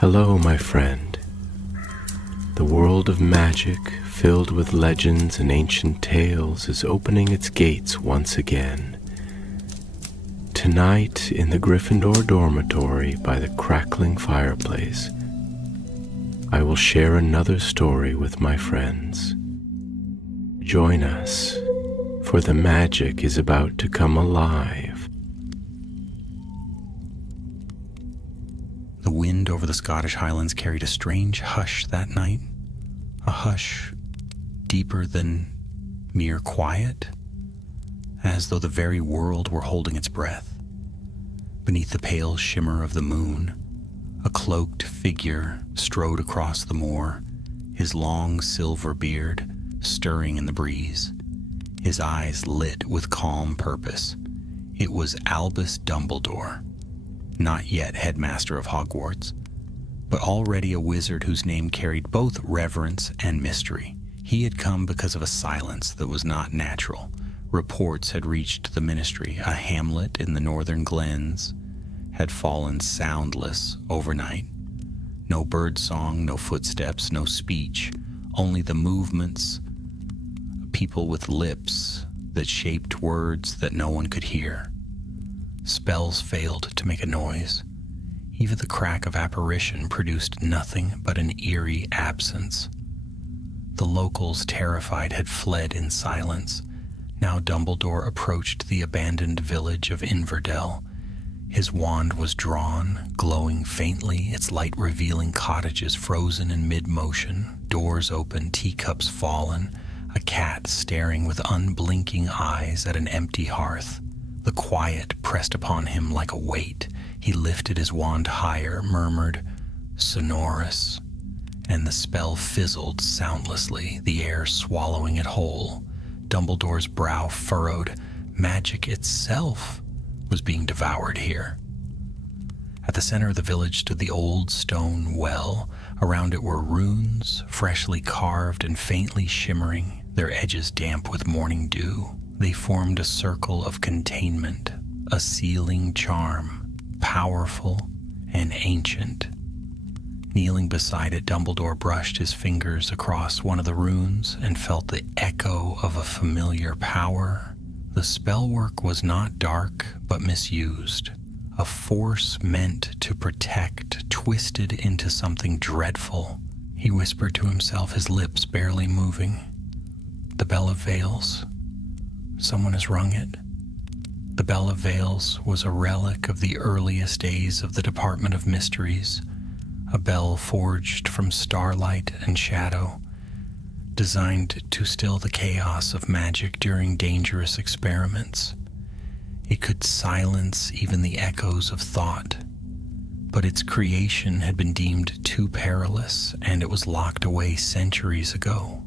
Hello, my friend. The world of magic, filled with legends and ancient tales, is opening its gates once again. Tonight, in the Gryffindor dormitory by the crackling fireplace, I will share another story with my friends. Join us, for the magic is about to come alive. The wind over the Scottish Highlands carried a strange hush that night, a hush deeper than mere quiet, as though the very world were holding its breath. Beneath the pale shimmer of the moon, a cloaked figure strode across the moor, his long silver beard stirring in the breeze, his eyes lit with calm purpose. It was Albus Dumbledore, not yet headmaster of Hogwarts, but already a wizard whose name carried both reverence and mystery. He had come because of a silence that was not natural. Reports had reached the ministry. A hamlet in the northern glens had fallen soundless overnight. No birdsong, no footsteps, no speech, only the movements of people with lips that shaped words that no one could hear. Spells failed to make a noise. Even the crack of apparition produced nothing but an eerie absence. The locals, terrified, had fled in silence. Now Dumbledore approached the abandoned village of Inverdell. His wand was drawn, glowing faintly, its light revealing cottages frozen in mid-motion, doors open, teacups fallen, a cat staring with unblinking eyes at an empty hearth. The quiet pressed upon him like a weight. He lifted his wand higher, murmured, "Sonorous," and the spell fizzled soundlessly, the air swallowing it whole. Dumbledore's brow furrowed. Magic itself was being devoured here. At the center of the village stood the old stone well. Around it were runes, freshly carved and faintly shimmering, their edges damp with morning dew. They formed a circle of containment, a sealing charm, powerful and ancient. Kneeling beside it, Dumbledore brushed his fingers across one of the runes and felt the echo of a familiar power. The spellwork was not dark, but misused. A force meant to protect, twisted into something dreadful. He whispered to himself, his lips barely moving. The Bell of Veils. Someone has rung it. The Bell of Veils was a relic of the earliest days of the Department of Mysteries, a bell forged from starlight and shadow, designed to still the chaos of magic during dangerous experiments. It could silence even the echoes of thought, but its creation had been deemed too perilous, and it was locked away centuries ago.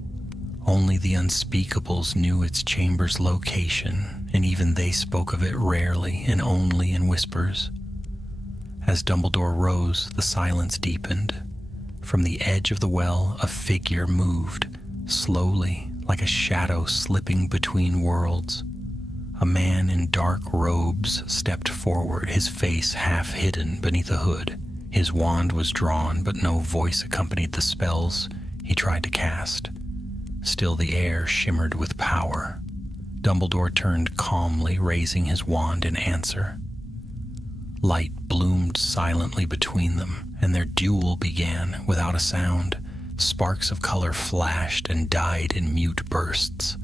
Only the unspeakables knew its chamber's location, and even they spoke of it rarely and only in whispers. As Dumbledore rose, the silence deepened. From the edge of the well, a figure moved, slowly, like a shadow slipping between worlds. A man in dark robes stepped forward, his face half hidden beneath a hood. His wand was drawn, but no voice accompanied the spells he tried to cast. Still the air shimmered with power. Dumbledore turned calmly, raising his wand in answer. Light bloomed silently between them, and their duel began without a sound. Sparks of color flashed and died in mute bursts.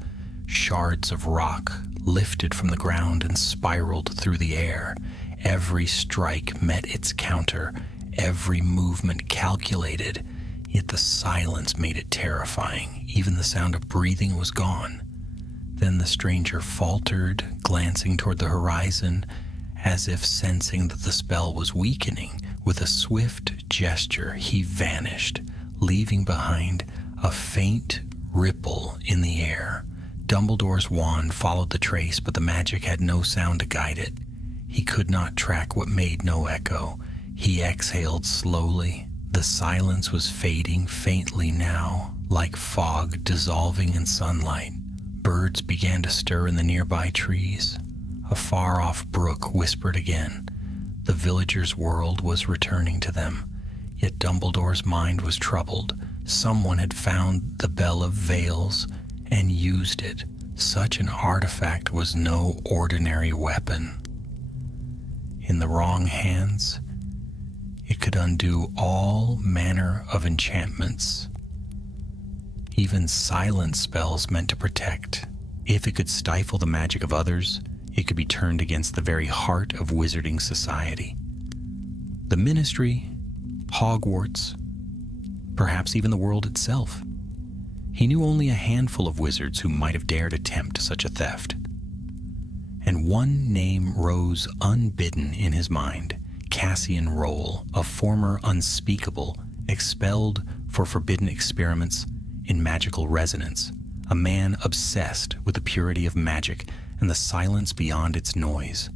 Shards of rock lifted from the ground and spiraled through the air. Every strike met its counter, every movement calculated, yet the silence made it terrifying. Even the sound of breathing was gone. Then the stranger faltered, glancing toward the horizon, as if sensing that the spell was weakening. With a swift gesture, he vanished, leaving behind a faint ripple in the air. Dumbledore's wand followed the trace, but the magic had no sound to guide it. He could not track what made no echo. He exhaled slowly. The silence was fading faintly now, like fog dissolving in sunlight. Birds began to stir in the nearby trees. A far-off brook whispered again. The villagers' world was returning to them. Yet Dumbledore's mind was troubled. Someone had found the Bell of Veils and used it. Such an artifact was no ordinary weapon. In the wrong hands, it could undo all manner of enchantments, even silent spells meant to protect. If it could stifle the magic of others, it could be turned against the very heart of wizarding society. The Ministry, Hogwarts, perhaps even the world itself. He knew only a handful of wizards who might have dared attempt such a theft. And one name rose unbidden in his mind: Cassian Roll, a former unspeakable, expelled for forbidden experiments in magical resonance, a man obsessed with the purity of magic and the silence beyond its noise.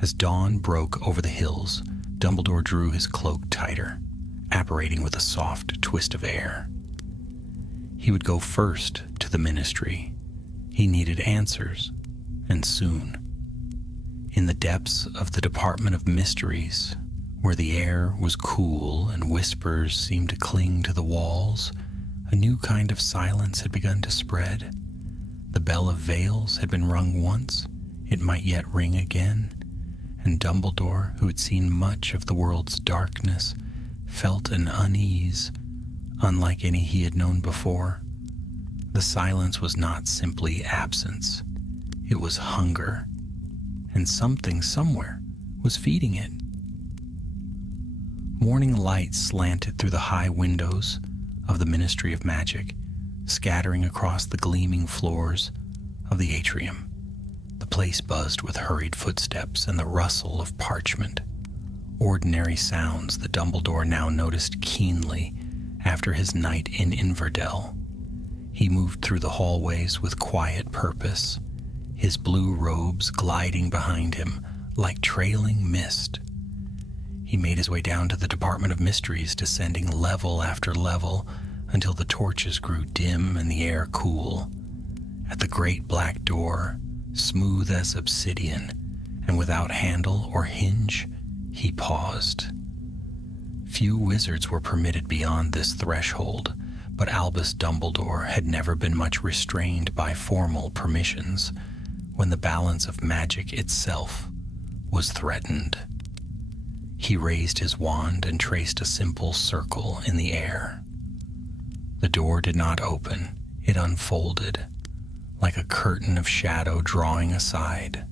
As dawn broke over the hills, Dumbledore drew his cloak tighter, apparating with a soft twist of air. He would go first to the Ministry. He needed answers, and soon. In the depths of the Department of Mysteries, where the air was cool and whispers seemed to cling to the walls, a new kind of silence had begun to spread. The Bell of Veils had been rung once, it might yet ring again, and Dumbledore, who had seen much of the world's darkness, felt an unease unlike any he had known before. The silence was not simply absence, it was hunger, and something somewhere was feeding it. Morning light slanted through the high windows of the Ministry of Magic, scattering across the gleaming floors of the atrium. The place buzzed with hurried footsteps and the rustle of parchment, ordinary sounds that Dumbledore now noticed keenly after his night in Inverdell. He moved through the hallways with quiet purpose, his blue robes gliding behind him like trailing mist. He made his way down to the Department of Mysteries, descending level after level until the torches grew dim and the air cool. At the great black door, smooth as obsidian and without handle or hinge, he paused. Few wizards were permitted beyond this threshold, but Albus Dumbledore had never been much restrained by formal permissions when the balance of magic itself was threatened. He raised his wand and traced a simple circle in the air. The door did not open, it unfolded, like a curtain of shadow drawing aside.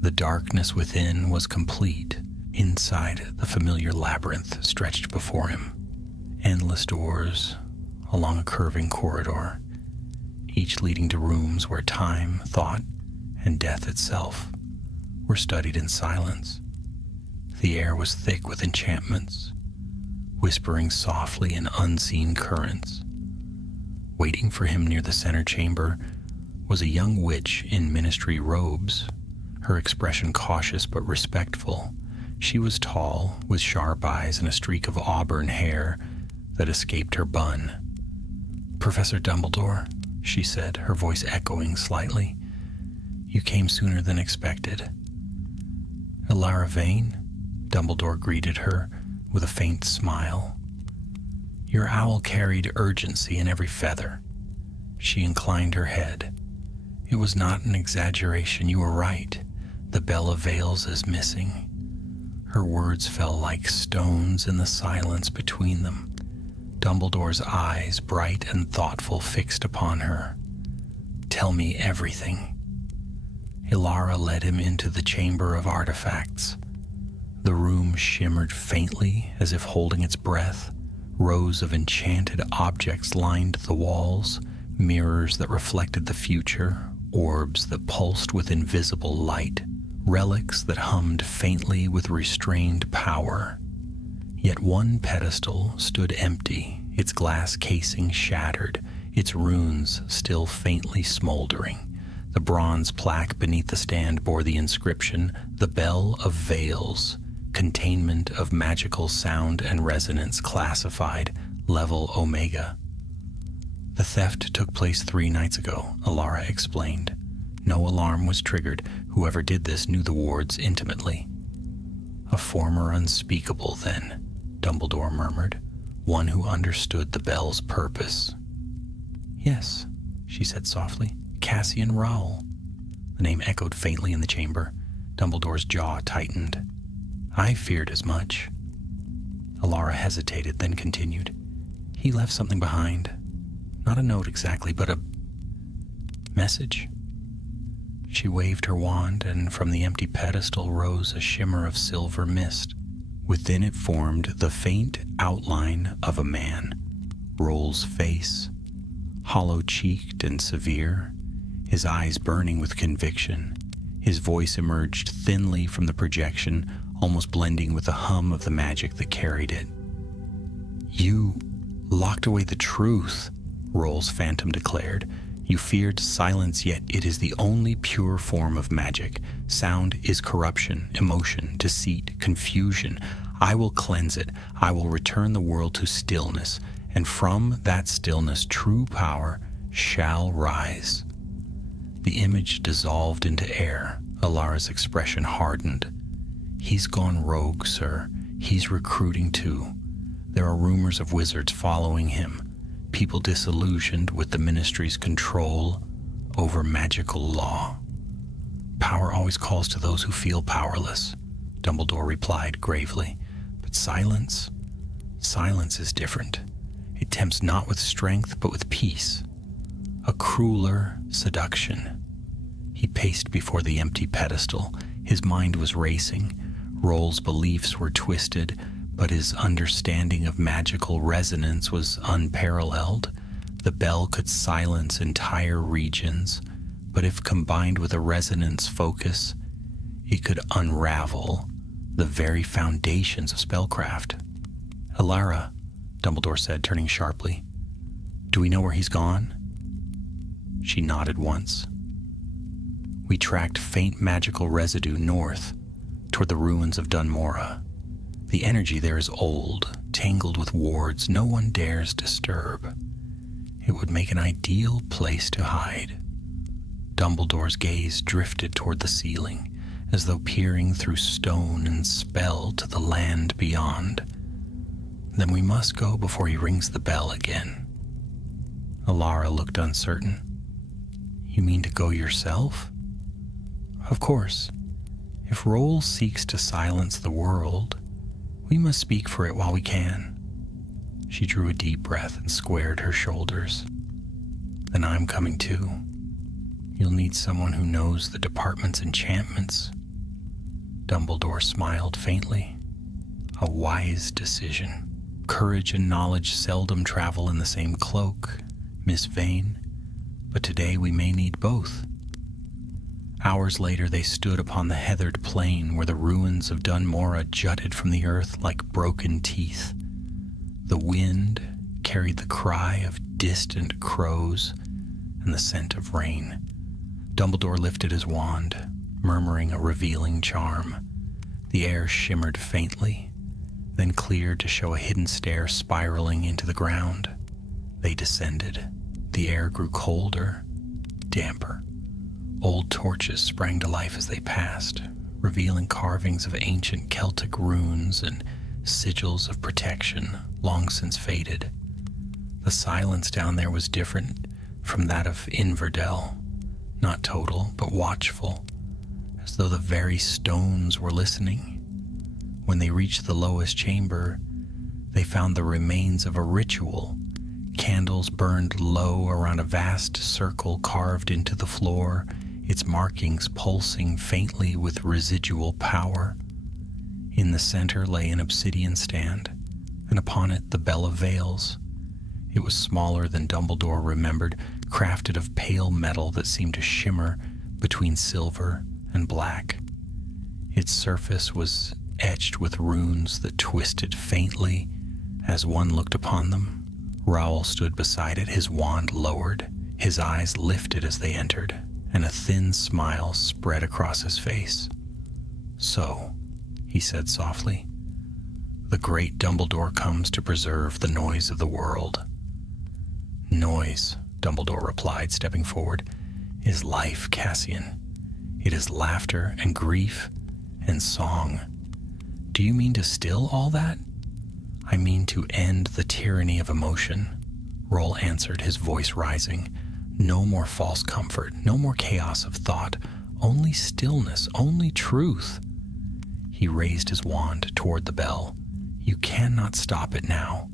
The darkness within was complete. Inside, the familiar labyrinth stretched before him. Endless doors along a curving corridor, each leading to rooms where time, thought, and death itself were studied in silence. The air was thick with enchantments, whispering softly in unseen currents. Waiting for him near the center chamber was a young witch in ministry robes, her expression cautious but respectful. She was tall, with sharp eyes and a streak of auburn hair that escaped her bun. "Professor Dumbledore," she said, her voice echoing slightly. "You came sooner than expected." "Elara Vane?" Dumbledore greeted her with a faint smile. "Your owl carried urgency in every feather." She inclined her head. "It was not an exaggeration, you were right. The Bell of Veils is missing." Her words fell like stones in the silence between them. Dumbledore's eyes, bright and thoughtful, fixed upon her. "Tell me everything." Elara led him into the Chamber of Artifacts. The room shimmered faintly as if holding its breath. Rows of enchanted objects lined the walls, mirrors that reflected the future, orbs that pulsed with invisible light, relics that hummed faintly with restrained power. Yet one pedestal stood empty, its glass casing shattered, its runes still faintly smoldering. The bronze plaque beneath the stand bore the inscription, "The Bell of Veils, containment of magical sound and resonance classified, level Omega." "The theft took place 3 nights ago," Elara explained. No alarm was triggered. Whoever did this knew the wards intimately. "A former unspeakable, then," Dumbledore murmured. one who understood the bell's purpose. "Yes," she said softly, "Cassian Rowell." The name echoed faintly in the chamber. Dumbledore's jaw tightened. "I feared as much." Alara hesitated, then continued. "He left something behind. Not a note exactly, but a message." She waved her wand, and from the empty pedestal rose a shimmer of silver mist. Within it formed the faint outline of a man, Roll's face, hollow-cheeked and severe, his eyes burning with conviction. His voice emerged thinly from the projection, almost blending with the hum of the magic that carried it. "You locked away the truth," Roll's phantom declared. "You feared silence, yet it is the only pure form of magic. Sound is corruption, emotion, deceit, confusion. I will cleanse it. I will return the world to stillness, and from that stillness true power shall rise." The image dissolved into air. Alara's expression hardened. "He's gone rogue, sir. He's recruiting too. There are rumors of wizards following him, people disillusioned with the ministry's control over magical law." "Power always calls to those who feel powerless," Dumbledore replied gravely. "But silence is different. It tempts not with strength, but with peace. A crueler seduction." He paced before the empty pedestal. His mind was racing. Roll's beliefs were twisted, but his understanding of magical resonance was unparalleled. The bell could silence entire regions, but if combined with a resonance focus, it could unravel the very foundations of spellcraft. "Alara," Dumbledore said, turning sharply, "do we know where he's gone?" She nodded once. "We tracked faint magical residue north, toward the ruins of Dunmora. The energy there is old, tangled with wards no one dares disturb. It would make an ideal place to hide." Dumbledore's gaze drifted toward the ceiling, as though peering through stone and spell to the land beyond. "Then we must go before he rings the bell again." Alara looked uncertain. "You mean to go yourself?" "Of course. If Roll seeks to silence the world, we must speak for it while we can." She drew a deep breath and squared her shoulders. "Then I'm coming too. You'll need someone who knows the department's enchantments." Dumbledore smiled faintly. "A wise decision. Courage and knowledge seldom travel in the same cloak, Miss Vane, but today we may need both." Hours later, they stood upon the heathered plain where the ruins of Dunmora jutted from the earth like broken teeth. The wind carried the cry of distant crows and the scent of rain. Dumbledore lifted his wand, murmuring a revealing charm. The air shimmered faintly, then cleared to show a hidden stair spiraling into the ground. They descended. The air grew colder, damper. Old torches sprang to life as they passed, revealing carvings of ancient Celtic runes and sigils of protection long since faded. The silence down there was different from that of Inverdell, not total, but watchful, as though the very stones were listening. When they reached the lowest chamber, they found the remains of a ritual. Candles burned low around a vast circle carved into the floor, its markings pulsing faintly with residual power. In the center lay an obsidian stand, and upon it the Bell of Veils. It was smaller than Dumbledore remembered, crafted of pale metal that seemed to shimmer between silver and black. Its surface was etched with runes that twisted faintly as one looked upon them. Rowell stood beside it, his wand lowered. His eyes lifted as they entered, and a thin smile spread across his face. "So," he said softly, "the great Dumbledore comes to preserve the noise of the world." "Noise," Dumbledore replied, stepping forward, "is life, Cassian. It is laughter and grief and song. Do you mean to still all that? I mean to end the tyranny of emotion, Roll answered, his voice rising. No more false comfort, no more chaos of thought, only stillness, only truth. He raised his wand toward the bell. You cannot stop it now.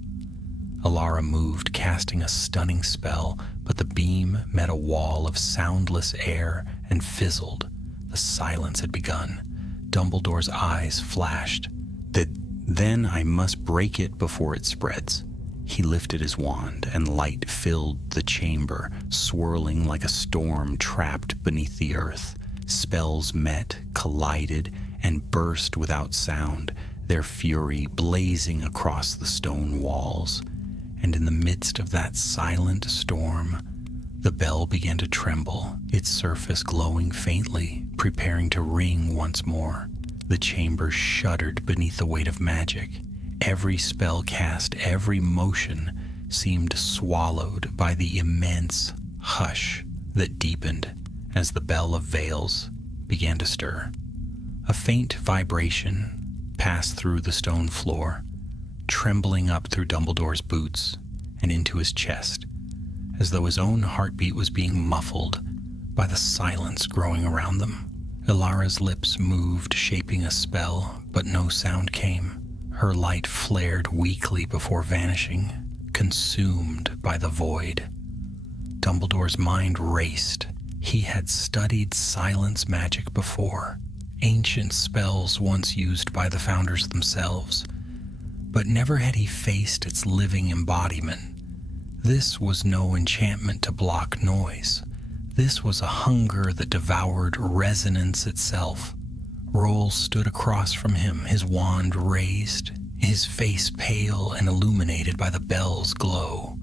Alara moved, casting a stunning spell, but the beam met a wall of soundless air and fizzled. The silence had begun. Dumbledore's eyes flashed. Then I must break it before it spreads. He lifted his wand, and light filled the chamber, swirling like a storm trapped beneath the earth. Spells met, collided, and burst without sound, their fury blazing across the stone walls. And in the midst of that silent storm, the bell began to tremble, its surface glowing faintly, preparing to ring once more. The chamber shuddered beneath the weight of magic. Every spell cast, every motion seemed swallowed by the immense hush that deepened as the bell of veils began to stir. A faint vibration passed through the stone floor, trembling up through Dumbledore's boots and into his chest, as though his own heartbeat was being muffled by the silence growing around them. Alara's lips moved, shaping a spell, but no sound came. Her light flared weakly before vanishing, consumed by the void. Dumbledore's mind raced. He had studied silence magic before, ancient spells once used by the founders themselves, but never had he faced its living embodiment. This was no enchantment to block noise. This was a hunger that devoured resonance itself. Roll stood across from him, his wand raised, his face pale and illuminated by the bell's glow.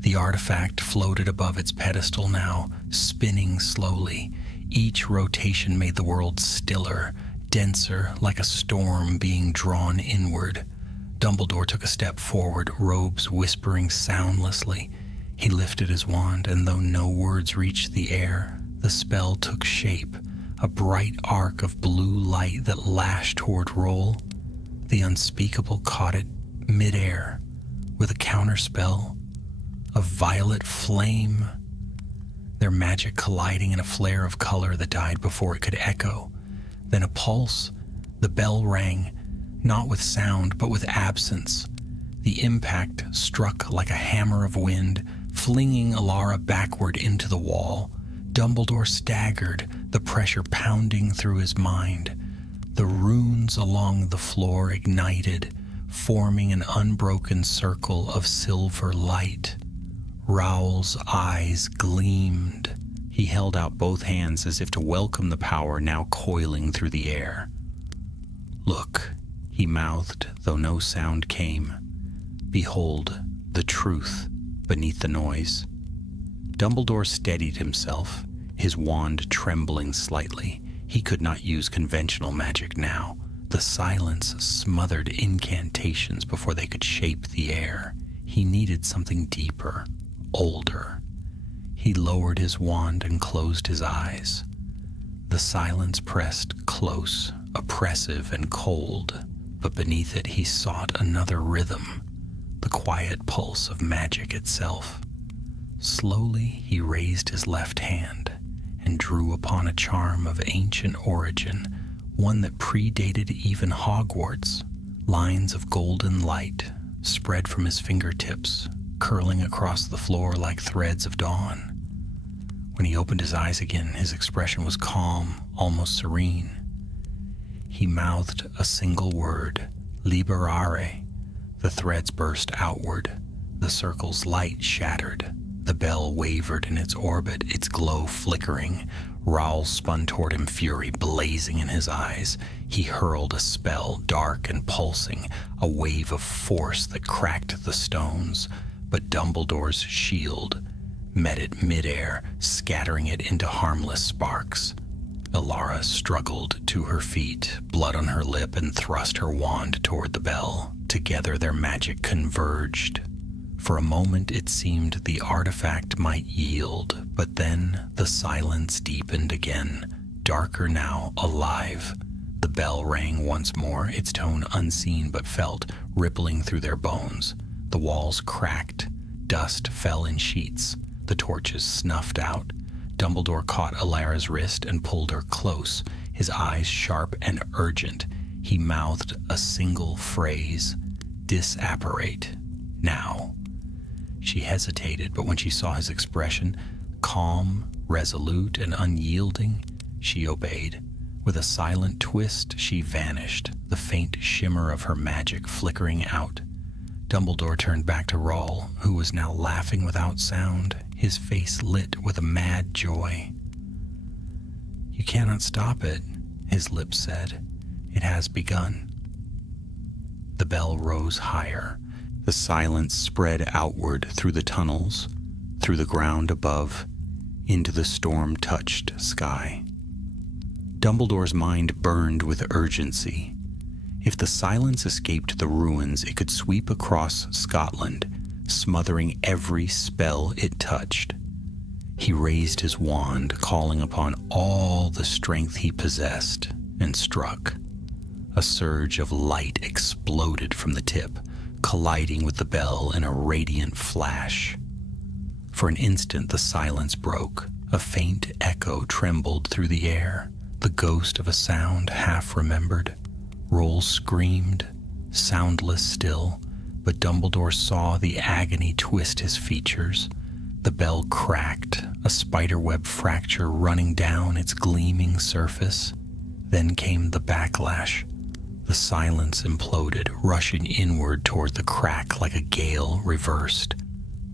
The artifact floated above its pedestal now, spinning slowly. Each rotation made the world stiller, denser, like a storm being drawn inward. Dumbledore took a step forward, robes whispering soundlessly. He lifted his wand, and though no words reached the air, the spell took shape, a bright arc of blue light that lashed toward Roll. The unspeakable caught it midair, with a counterspell, a violet flame, their magic colliding in a flare of color that died before it could echo. Then a pulse, the bell rang, not with sound, but with absence. The impact struck like a hammer of wind, flinging Alara backward into the wall. Dumbledore staggered, the pressure pounding through his mind. The runes along the floor ignited, forming an unbroken circle of silver light. Rowl's eyes gleamed. He held out both hands as if to welcome the power now coiling through the air. "Look," he mouthed, though no sound came. "Behold the truth beneath the noise." Dumbledore steadied himself, his wand trembling slightly. He could not use conventional magic now. The silence smothered incantations before they could shape the air. He needed something deeper, older. He lowered his wand and closed his eyes. The silence pressed close, oppressive and cold, but beneath it he sought another rhythm, the quiet pulse of magic itself. Slowly he raised his left hand and drew upon a charm of ancient origin, one that predated even Hogwarts. Lines of golden light spread from his fingertips, curling across the floor like threads of dawn. When he opened his eyes again, his expression was calm, almost serene. He mouthed a single word, "Liberare." The threads burst outward. The circle's light shattered. The bell wavered in its orbit, its glow flickering. Raoul spun toward him, fury blazing in his eyes. He hurled a spell, dark and pulsing, a wave of force that cracked the stones. But Dumbledore's shield met it midair, scattering it into harmless sparks. Alara struggled to her feet, blood on her lip, and thrust her wand toward the bell. Together their magic converged. For a moment it seemed the artifact might yield, but then the silence deepened again, darker now, alive. The bell rang once more, its tone unseen but felt, rippling through their bones. The walls cracked. Dust fell in sheets. The torches snuffed out. Dumbledore caught Alara's wrist and pulled her close, his eyes sharp and urgent. He mouthed a single phrase, "Disapparate. Now." She hesitated, but when she saw his expression, calm, resolute, and unyielding, she obeyed. With a silent twist, she vanished, the faint shimmer of her magic flickering out. Dumbledore turned back to Rawl, who was now laughing without sound, his face lit with a mad joy. "You cannot stop it," his lips said. "It has begun." The bell rose higher. The silence spread outward through the tunnels, through the ground above, into the storm-touched sky. Dumbledore's mind burned with urgency. If the silence escaped the ruins, it could sweep across Scotland, smothering every spell it touched. He raised his wand, calling upon all the strength he possessed, and struck. A surge of light exploded from the tip, colliding with the bell in a radiant flash. For an instant, the silence broke. A faint echo trembled through the air, the ghost of a sound half remembered. Rawl screamed, soundless still, but Dumbledore saw the agony twist his features. The bell cracked, a spiderweb fracture running down its gleaming surface. Then came the backlash. The silence imploded, rushing inward toward the crack like a gale reversed.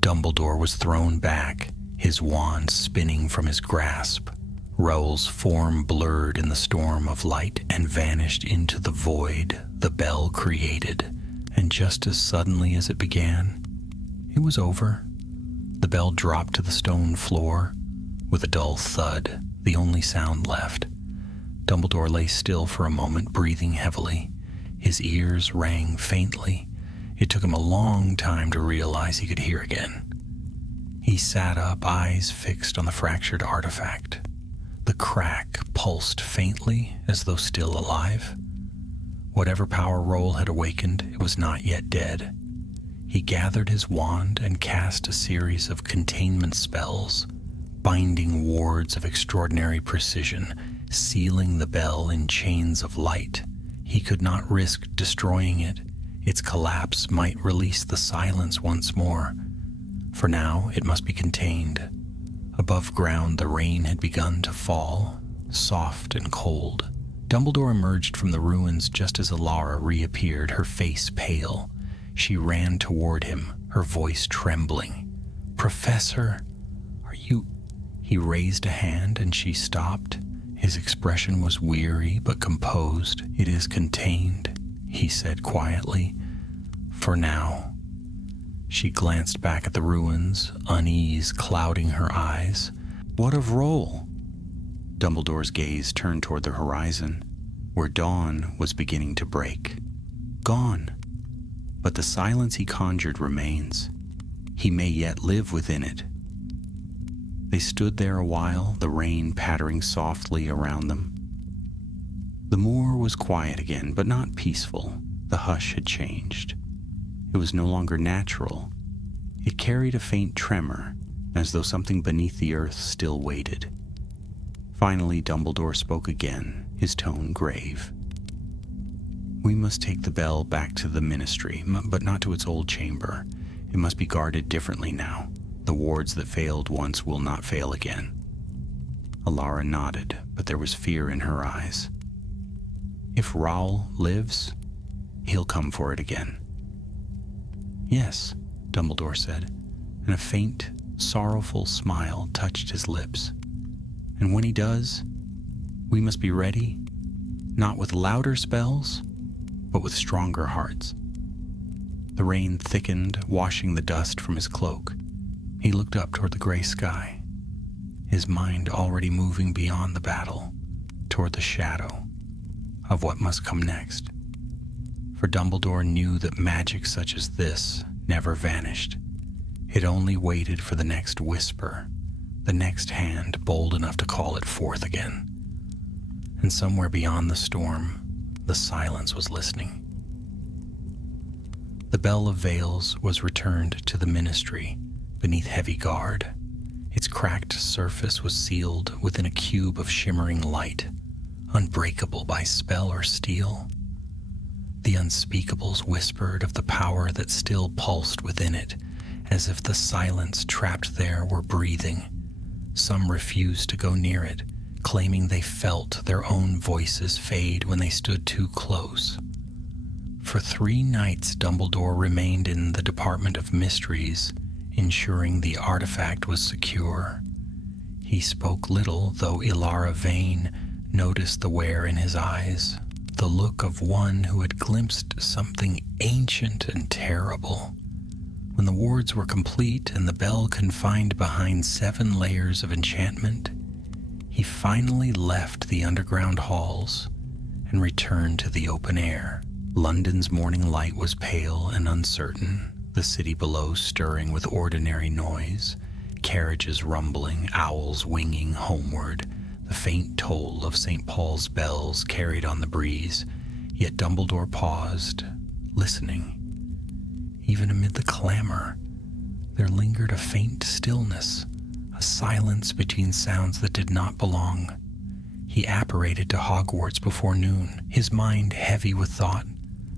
Dumbledore was thrown back, his wand spinning from his grasp. Rawl's form blurred in the storm of light and vanished into the void the bell created, and just as suddenly as it began, it was over. The bell dropped to the stone floor. With a dull thud, the only sound left. Dumbledore lay still for a moment, breathing heavily. His ears rang faintly. It took him a long time to realize he could hear again. He sat up, eyes fixed on the fractured artifact. The crack pulsed faintly, as though still alive. Whatever power Rawl had awakened, it was not yet dead. He gathered his wand and cast a series of containment spells, binding wards of extraordinary precision, sealing the bell in chains of light. He could not risk destroying it. Its collapse might release the silence once more. For now, it must be contained. Above ground, the rain had begun to fall, soft and cold. Dumbledore emerged from the ruins just as Alara reappeared, her face pale. She ran toward him, her voice trembling. "Professor, are you—" He raised a hand and she stopped. His expression was weary but composed. "It is contained," he said quietly. "For now." She glanced back at the ruins, unease clouding her eyes. "What of Rawl?" Dumbledore's gaze turned toward the horizon, where dawn was beginning to break. "Gone. But the silence he conjured remains. He may yet live within it." They stood there a while, the rain pattering softly around them. The moor was quiet again, but not peaceful. The hush had changed. It was no longer natural. It carried a faint tremor, as though something beneath the earth still waited. Finally, Dumbledore spoke again, his tone grave. "We must take the bell back to the ministry, but not to its old chamber. It must be guarded differently now. The wards that failed once will not fail again." Alara nodded, but there was fear in her eyes. "If Rawl lives, he'll come for it again." "Yes," Dumbledore said, and a faint, sorrowful smile touched his lips. "And when he does, we must be ready, not with louder spells, but with stronger hearts." The rain thickened, washing the dust from his cloak. He looked up toward the gray sky, his mind already moving beyond the battle, toward the shadow of what must come next. For Dumbledore knew that magic such as this never vanished. It only waited for the next whisper, the next hand bold enough to call it forth again. and somewhere beyond the storm, the silence was listening. The Bell of Veils was returned to the ministry beneath heavy guard. Its cracked surface was sealed within a cube of shimmering light, unbreakable by spell or steel. The unspeakables whispered of the power that still pulsed within it, as if the silence trapped there were breathing. Some refused to go near it, claiming they felt their own voices fade when they stood too close. For 3 nights, Dumbledore remained in the Department of Mysteries, ensuring the artifact was secure. He spoke little, though Ilara Vane noticed the wear in his eyes, the look of one who had glimpsed something ancient and terrible. When the wards were complete and the bell confined behind 7 layers of enchantment, he finally left the underground halls and returned to the open air. London's morning light was pale and uncertain, the city below stirring with ordinary noise, carriages rumbling, owls winging homeward, the faint toll of St. Paul's bells carried on the breeze. Yet Dumbledore paused, listening. Even amid the clamor, there lingered a faint stillness, a silence between sounds that did not belong. He apparated to Hogwarts before noon, his mind heavy with thought.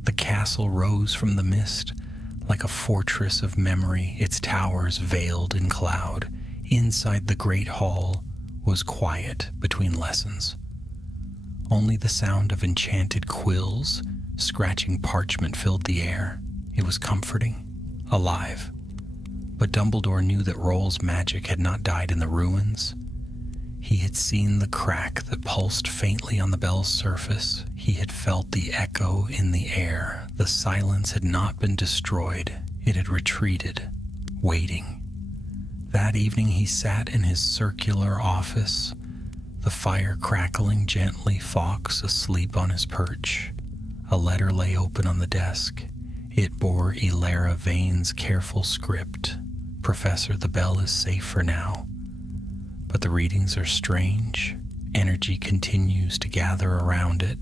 The castle rose from the mist, like a fortress of memory, its towers veiled in cloud. Inside the great hall was quiet between lessons. Only the sound of enchanted quills scratching parchment filled the air. It was comforting, alive. But Dumbledore knew that Roll's magic had not died in the ruins. He had seen the crack that pulsed faintly on the bell's surface. He had felt the echo in the air. The silence had not been destroyed. It had retreated, waiting. That evening he sat in his circular office, the fire crackling gently, Fawkes asleep on his perch. A letter lay open on the desk. It bore Ilara Vane's careful script. "Professor, the bell is safe for now. But the readings are strange. Energy continues to gather around it,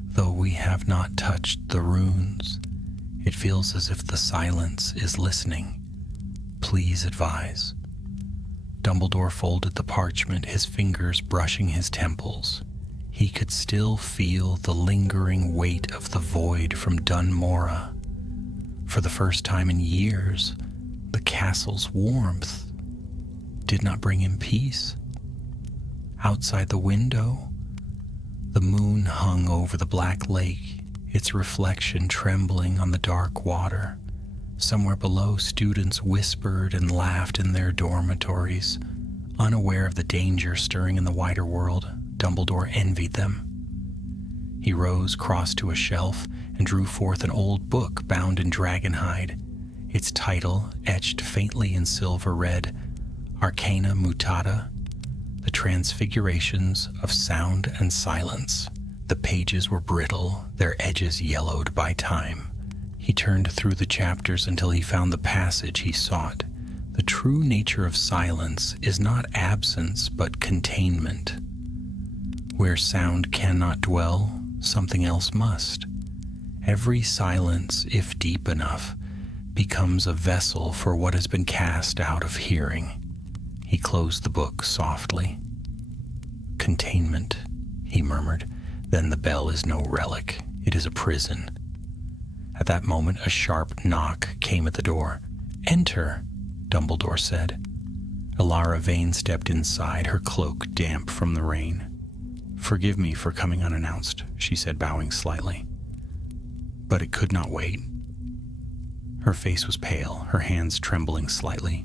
though we have not touched the runes. It feels as if the silence is listening. Please advise." Dumbledore folded the parchment, his fingers brushing his temples. He could still feel the lingering weight of the void from Dunmora. For the first time in years, the castle's warmth did not bring him peace. Outside the window, the moon hung over the black lake, its reflection trembling on the dark water. Somewhere below, students whispered and laughed in their dormitories. Unaware of the danger stirring in the wider world, Dumbledore envied them. He rose, crossed to a shelf, and drew forth an old book bound in dragonhide. Its title, etched faintly in silver, read, Arcana Mutata, The Transfigurations of Sound and Silence. The pages were brittle, their edges yellowed by time. He turned through the chapters until he found the passage he sought. The true nature of silence is not absence, but containment. Where sound cannot dwell, something else must. Every silence, if deep enough, becomes a vessel for what has been cast out of hearing. He closed the book softly. "Containment," he murmured. "Then the bell is no relic. It is a prison." At that moment, a sharp knock came at the door. "Enter," Dumbledore said. Ilara Vane stepped inside, her cloak damp from the rain. "Forgive me for coming unannounced," she said, bowing slightly. But it could not wait. Her face was pale, her hands trembling slightly.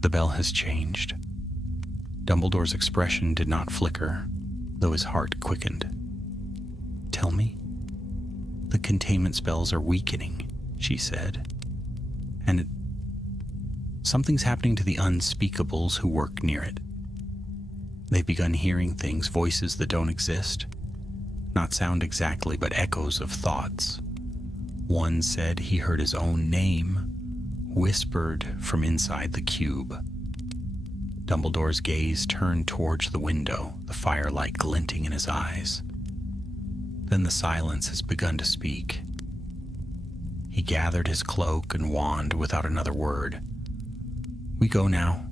"The bell has changed." Dumbledore's expression did not flicker, though his heart quickened. "Tell me." "The containment spells are weakening," she said. "And something's happening to the unspeakables who work near it. They've begun hearing things, voices that don't exist. Not sound exactly, but echoes of thoughts. One said he heard his own name, whispered from inside the cube." Dumbledore's gaze turned towards the window, the firelight glinting in his eyes. Then the silence has begun to speak. He gathered his cloak and wand without another word. "We go now."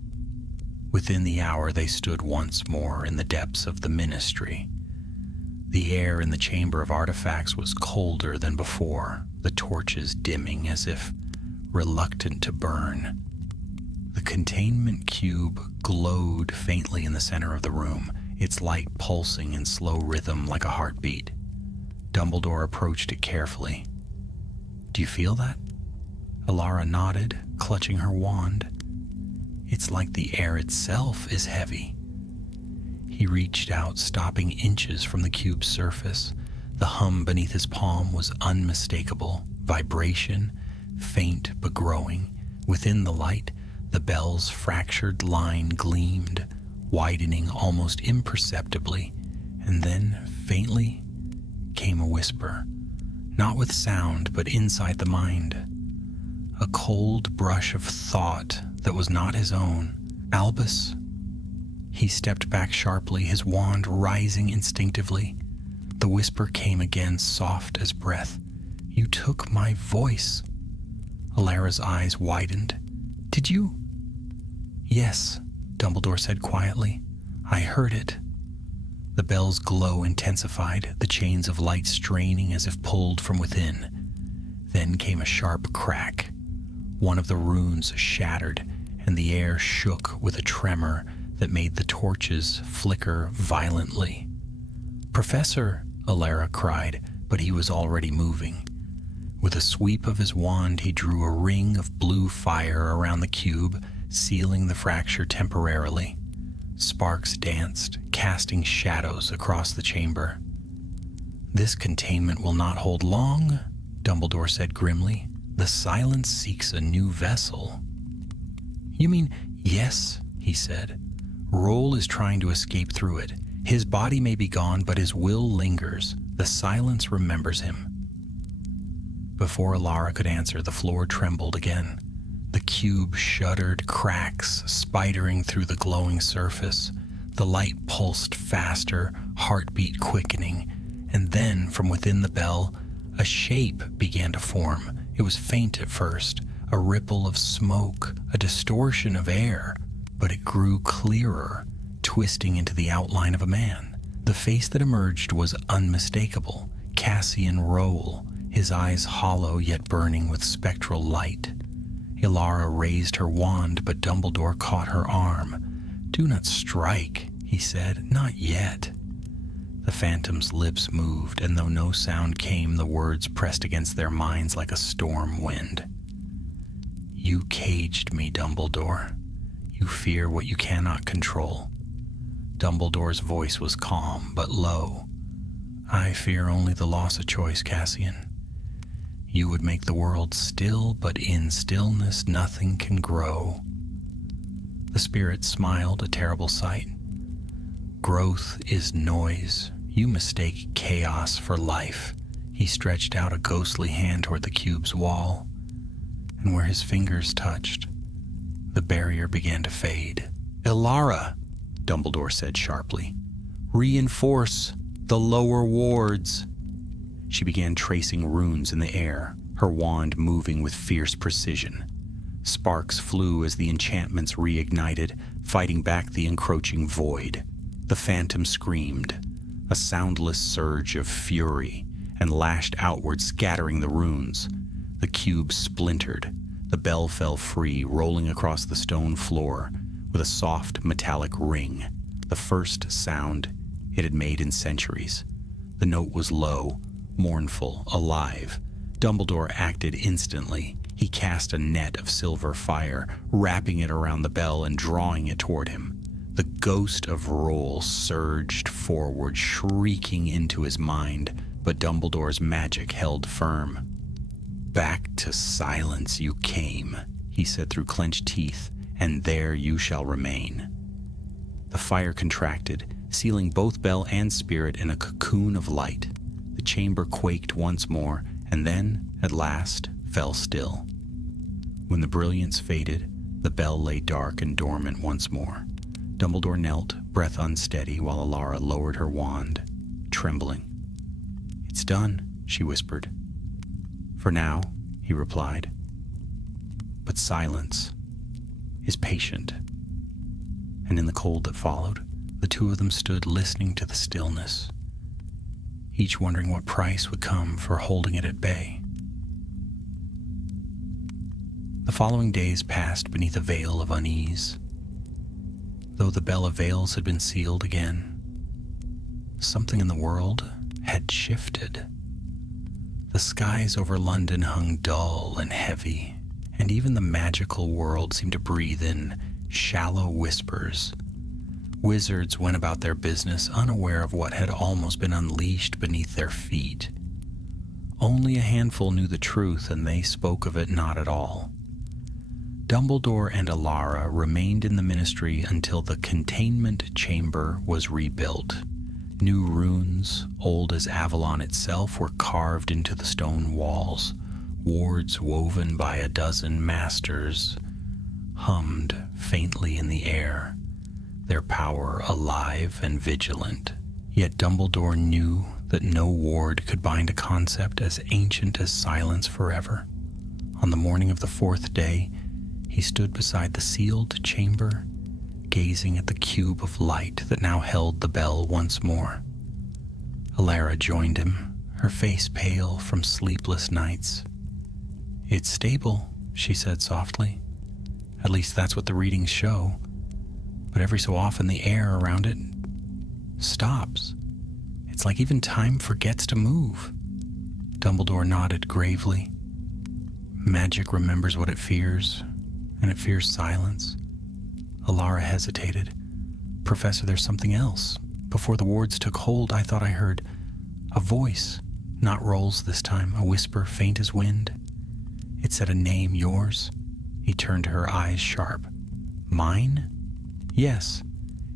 Within the hour they stood once more in the depths of the ministry. The air in the chamber of artifacts was colder than before, the torches dimming as if reluctant to burn. The containment cube glowed faintly in the center of the room, its light pulsing in slow rhythm like a heartbeat. Dumbledore approached it carefully. "Do you feel that?" Alara nodded, clutching her wand. "It's like the air itself is heavy." He reached out, stopping inches from the cube's surface. The hum beneath his palm was unmistakable, vibration, faint but growing. Within the light, the bell's fractured line gleamed, widening almost imperceptibly, and then, faintly, came a whisper, not with sound but inside the mind. A cold brush of thought that was not his own. "Albus?" He stepped back sharply, his wand rising instinctively. The whisper came again, soft as breath. "You took my voice." Alara's eyes widened. "Did you?" "Yes," Dumbledore said quietly. "I heard it." The bell's glow intensified, the chains of light straining as if pulled from within. Then came a sharp crack. One of the runes shattered, and the air shook with a tremor that made the torches flicker violently. "Professor!" Alara cried, but he was already moving. With a sweep of his wand, he drew a ring of blue fire around the cube, sealing the fracture temporarily. Sparks danced, casting shadows across the chamber. "This containment will not hold long," Dumbledore said grimly. "The silence seeks a new vessel." "You mean—" "Yes," he said. "Roll is trying to escape through it. His body may be gone, but his will lingers. The silence remembers him." Before Alara could answer, the floor trembled again. The cube shuddered, cracks spidering through the glowing surface. The light pulsed faster, heartbeat quickening, and then, from within the bell, a shape began to form. It was faint at first, a ripple of smoke, a distortion of air, but it grew clearer, twisting into the outline of a man. The face that emerged was unmistakable. Cassian Roll, his eyes hollow yet burning with spectral light. Alara raised her wand, but Dumbledore caught her arm. "Do not strike," he said. "Not yet." The phantom's lips moved, and though no sound came, the words pressed against their minds like a storm wind. "You caged me, Dumbledore. You fear what you cannot control." Dumbledore's voice was calm, but low. "I fear only the loss of choice, Cassian. You would make the world still, but in stillness nothing can grow." The spirit smiled, a terrible sight. "Growth is noise. You mistake chaos for life." He stretched out a ghostly hand toward the cube's wall, and where his fingers touched, the barrier began to fade. "Alara," Dumbledore said sharply. "Reinforce the lower wards." She began tracing runes in the air, her wand moving with fierce precision. Sparks flew as the enchantments reignited, fighting back the encroaching void. The phantom screamed, a soundless surge of fury, and lashed outward, scattering the runes. The cube splintered. The bell fell free, rolling across the stone floor with a soft metallic ring, the first sound it had made in centuries. The note was low, mournful, alive. Dumbledore acted instantly. He cast a net of silver fire, wrapping it around the bell and drawing it toward him. The ghost of Roll surged forward, shrieking into his mind, but Dumbledore's magic held firm. "Back to silence you came," he said through clenched teeth, "and there you shall remain." The fire contracted, sealing both bell and spirit in a cocoon of light. The chamber quaked once more, and then, at last, fell still. When the brilliance faded, the bell lay dark and dormant once more. Dumbledore knelt, breath unsteady, while Alara lowered her wand, trembling. "It's done," she whispered. "For now," he replied. But silence is patient. And in the cold that followed, the two of them stood listening to the stillness, each wondering what price would come for holding it at bay. The following days passed beneath a veil of unease. Though the Bella Veils had been sealed again, something in the world had shifted. The skies over London hung dull and heavy, and even the magical world seemed to breathe in shallow whispers. Wizards went about their business unaware of what had almost been unleashed beneath their feet. Only a handful knew the truth, and they spoke of it not at all. Dumbledore and Alara remained in the Ministry until the containment chamber was rebuilt. New runes, old as Avalon itself, were carved into the stone walls. Wards woven by a dozen masters hummed faintly in the air, their power alive and vigilant. Yet Dumbledore knew that no ward could bind a concept as ancient as silence forever. On the morning of the fourth day, he stood beside the sealed chamber, gazing at the cube of light that now held the bell once more. Alara joined him, her face pale from sleepless nights. "It's stable," she said softly. "At least that's what the readings show. But every so often the air around it stops. It's like even time forgets to move." Dumbledore nodded gravely. "Magic remembers what it fears, and it fears silence." Alara hesitated. "Professor, there's something else. Before the wards took hold, I thought I heard a voice, not Rolls this time, a whisper faint as wind. It said a name, yours." He turned to her, eyes sharp. "Mine?" "Yes.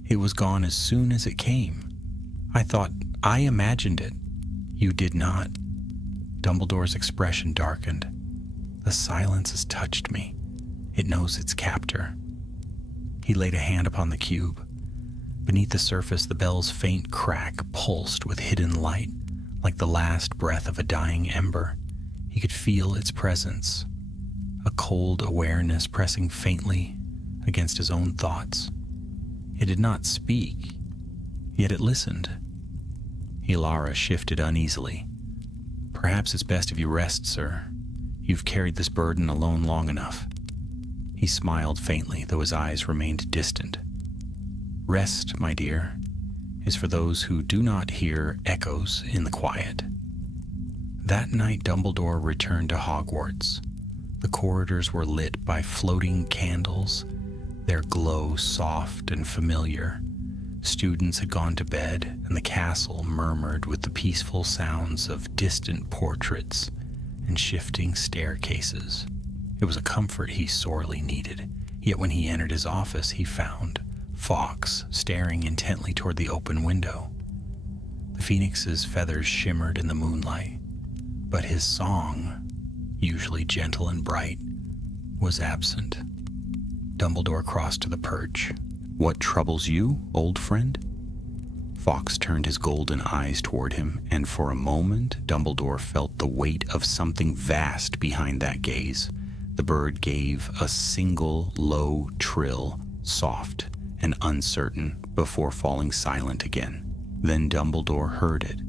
It was gone as soon as it came. I thought I imagined it." "You did not." Dumbledore's expression darkened. "The silence has touched me. It knows its captor." He laid a hand upon the cube. Beneath the surface, the bell's faint crack pulsed with hidden light, like the last breath of a dying ember. He could feel its presence, a cold awareness pressing faintly against his own thoughts. It did not speak, yet it listened. Alara shifted uneasily. "Perhaps it's best if you rest, sir. You've carried this burden alone long enough." He smiled faintly, though his eyes remained distant. "Rest, my dear, is for those who do not hear echoes in the quiet." That night, Dumbledore returned to Hogwarts. The corridors were lit by floating candles, their glow soft and familiar. Students had gone to bed, and the castle murmured with the peaceful sounds of distant portraits and shifting staircases. It was a comfort he sorely needed, yet when he entered his office, he found Fawkes staring intently toward the open window. The phoenix's feathers shimmered in the moonlight, but his song, usually gentle and bright, was absent. Dumbledore crossed to the perch. "What troubles you, old friend?" Fawkes turned his golden eyes toward him, and for a moment Dumbledore felt the weight of something vast behind that gaze. The bird gave a single low trill, soft and uncertain, before falling silent again. Then Dumbledore heard it.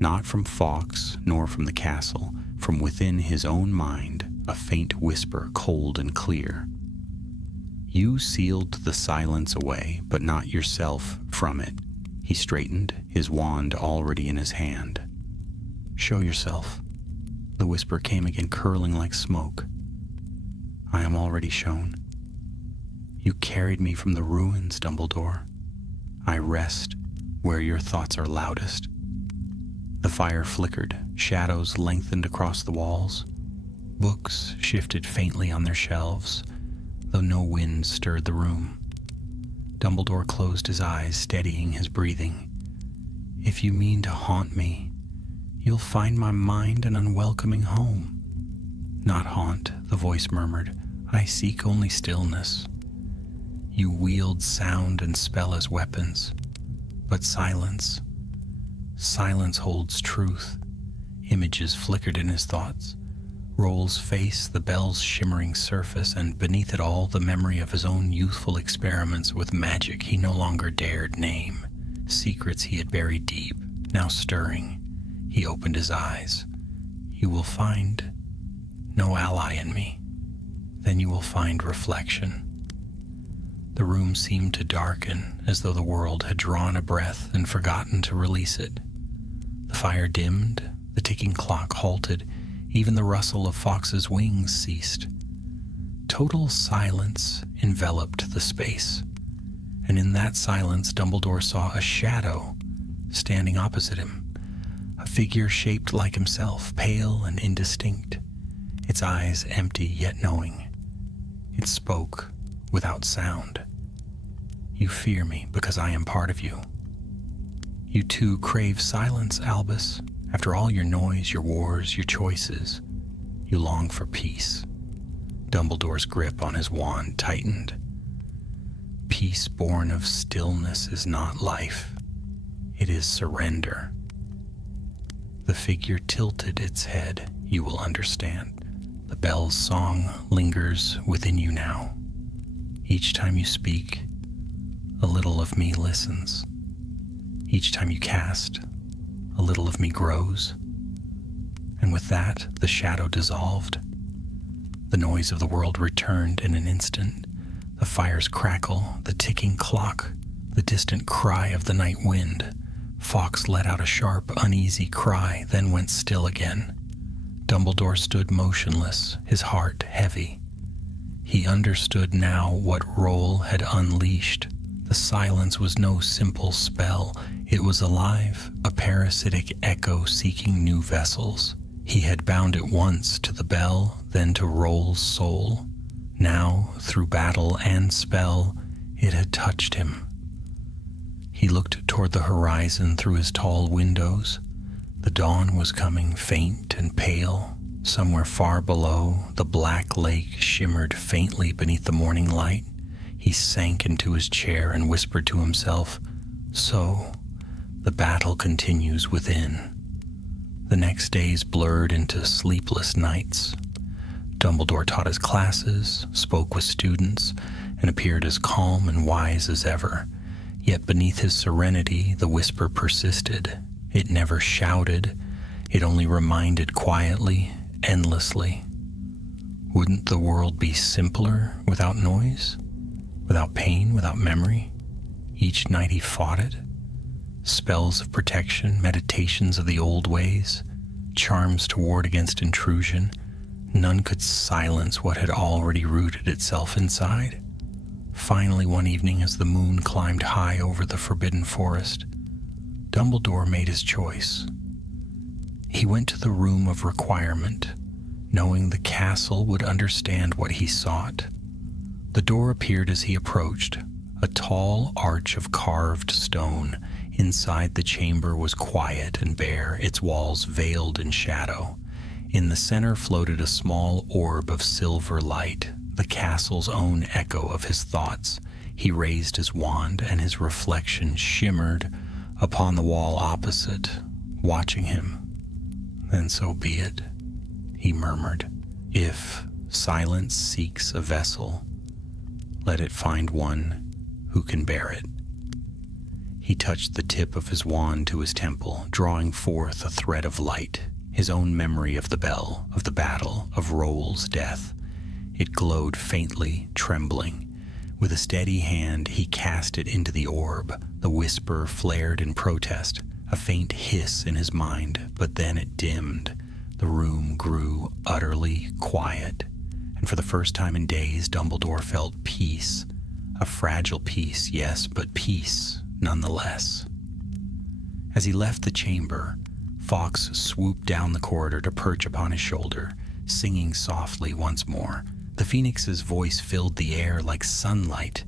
Not from Fawkes, nor from the castle, from within his own mind, a faint whisper, cold and clear. "You sealed the silence away, but not yourself from it." He straightened, his wand already in his hand. "Show yourself." The whisper came again, curling like smoke. "I am already shown. You carried me from the ruins, Dumbledore. I rest where your thoughts are loudest." The fire flickered, shadows lengthened across the walls. Books shifted faintly on their shelves, though no wind stirred the room. Dumbledore closed his eyes, steadying his breathing. "If you mean to haunt me, you'll find my mind an unwelcoming home." "Not haunt," the voice murmured. "I seek only stillness." You wield sound and spell as weapons, but silence holds truth. Images flickered in his thoughts. Roll's face, the bell's shimmering surface, and beneath it all, the memory of his own youthful experiments with magic he no longer dared name. Secrets he had buried deep, now stirring. He opened his eyes. You will find no ally in me. Then you will find reflection. The room seemed to darken, as though the world had drawn a breath and forgotten to release it. The fire dimmed, the ticking clock halted, even the rustle of Fox's wings ceased. Total silence enveloped the space, and in that silence Dumbledore saw a shadow standing opposite him, a figure shaped like himself, pale and indistinct, its eyes empty yet knowing. It spoke without sound. You fear me because I am part of you. You too crave silence, Albus. After all your noise, your wars, your choices, you long for peace. Dumbledore's grip on his wand tightened. Peace born of stillness is not life. It is surrender. The figure tilted its head. You will understand. The bell's song lingers within you now. Each time you speak, a little of me listens. Each time you cast, a little of me grows. And with that, the shadow dissolved. The noise of the world returned in an instant. The fire's crackle, the ticking clock, the distant cry of the night wind. Fawkes let out a sharp, uneasy cry, then went still again. Dumbledore stood motionless, his heart heavy. He understood now what Roll had unleashed. The silence was no simple spell. It was alive, a parasitic echo seeking new vessels. He had bound it once to the bell, then to Roll's soul. Now, through battle and spell, it had touched him. He looked toward the horizon through his tall windows. The dawn was coming, faint and pale. Somewhere far below, the black lake shimmered faintly beneath the morning light. He sank into his chair and whispered to himself, "So, the battle continues within." The next days blurred into sleepless nights. Dumbledore taught his classes, spoke with students, and appeared as calm and wise as ever. Yet beneath his serenity, the whisper persisted. It never shouted. It only reminded quietly, endlessly. Wouldn't the world be simpler without noise? Without pain, without memory? Each night he fought it. Spells of protection, meditations of the old ways, charms to ward against intrusion. None could silence what had already rooted itself inside. Finally, one evening, as the moon climbed high over the forbidden forest, Dumbledore made his choice. He went to the room of requirement, knowing the castle would understand what he sought. The door appeared as he approached, a tall arch of carved stone. Inside the chamber was quiet and bare, its walls veiled in shadow. In the center floated a small orb of silver light, the castle's own echo of his thoughts. He raised his wand, and his reflection shimmered upon the wall opposite, watching him. "Then so be it," he murmured. "If silence seeks a vessel, let it find one who can bear it." He touched the tip of his wand to his temple, drawing forth a thread of light, his own memory of the bell, of the battle, of Roll's death. It glowed faintly, trembling. With a steady hand, he cast it into the orb. The whisper flared in protest, a faint hiss in his mind, but then it dimmed. The room grew utterly quiet, and for the first time in days, Dumbledore felt peace. A fragile peace, yes, but peace nonetheless. As he left the chamber, Fawkes swooped down the corridor to perch upon his shoulder, singing softly once more. The Phoenix's voice filled the air like sunlight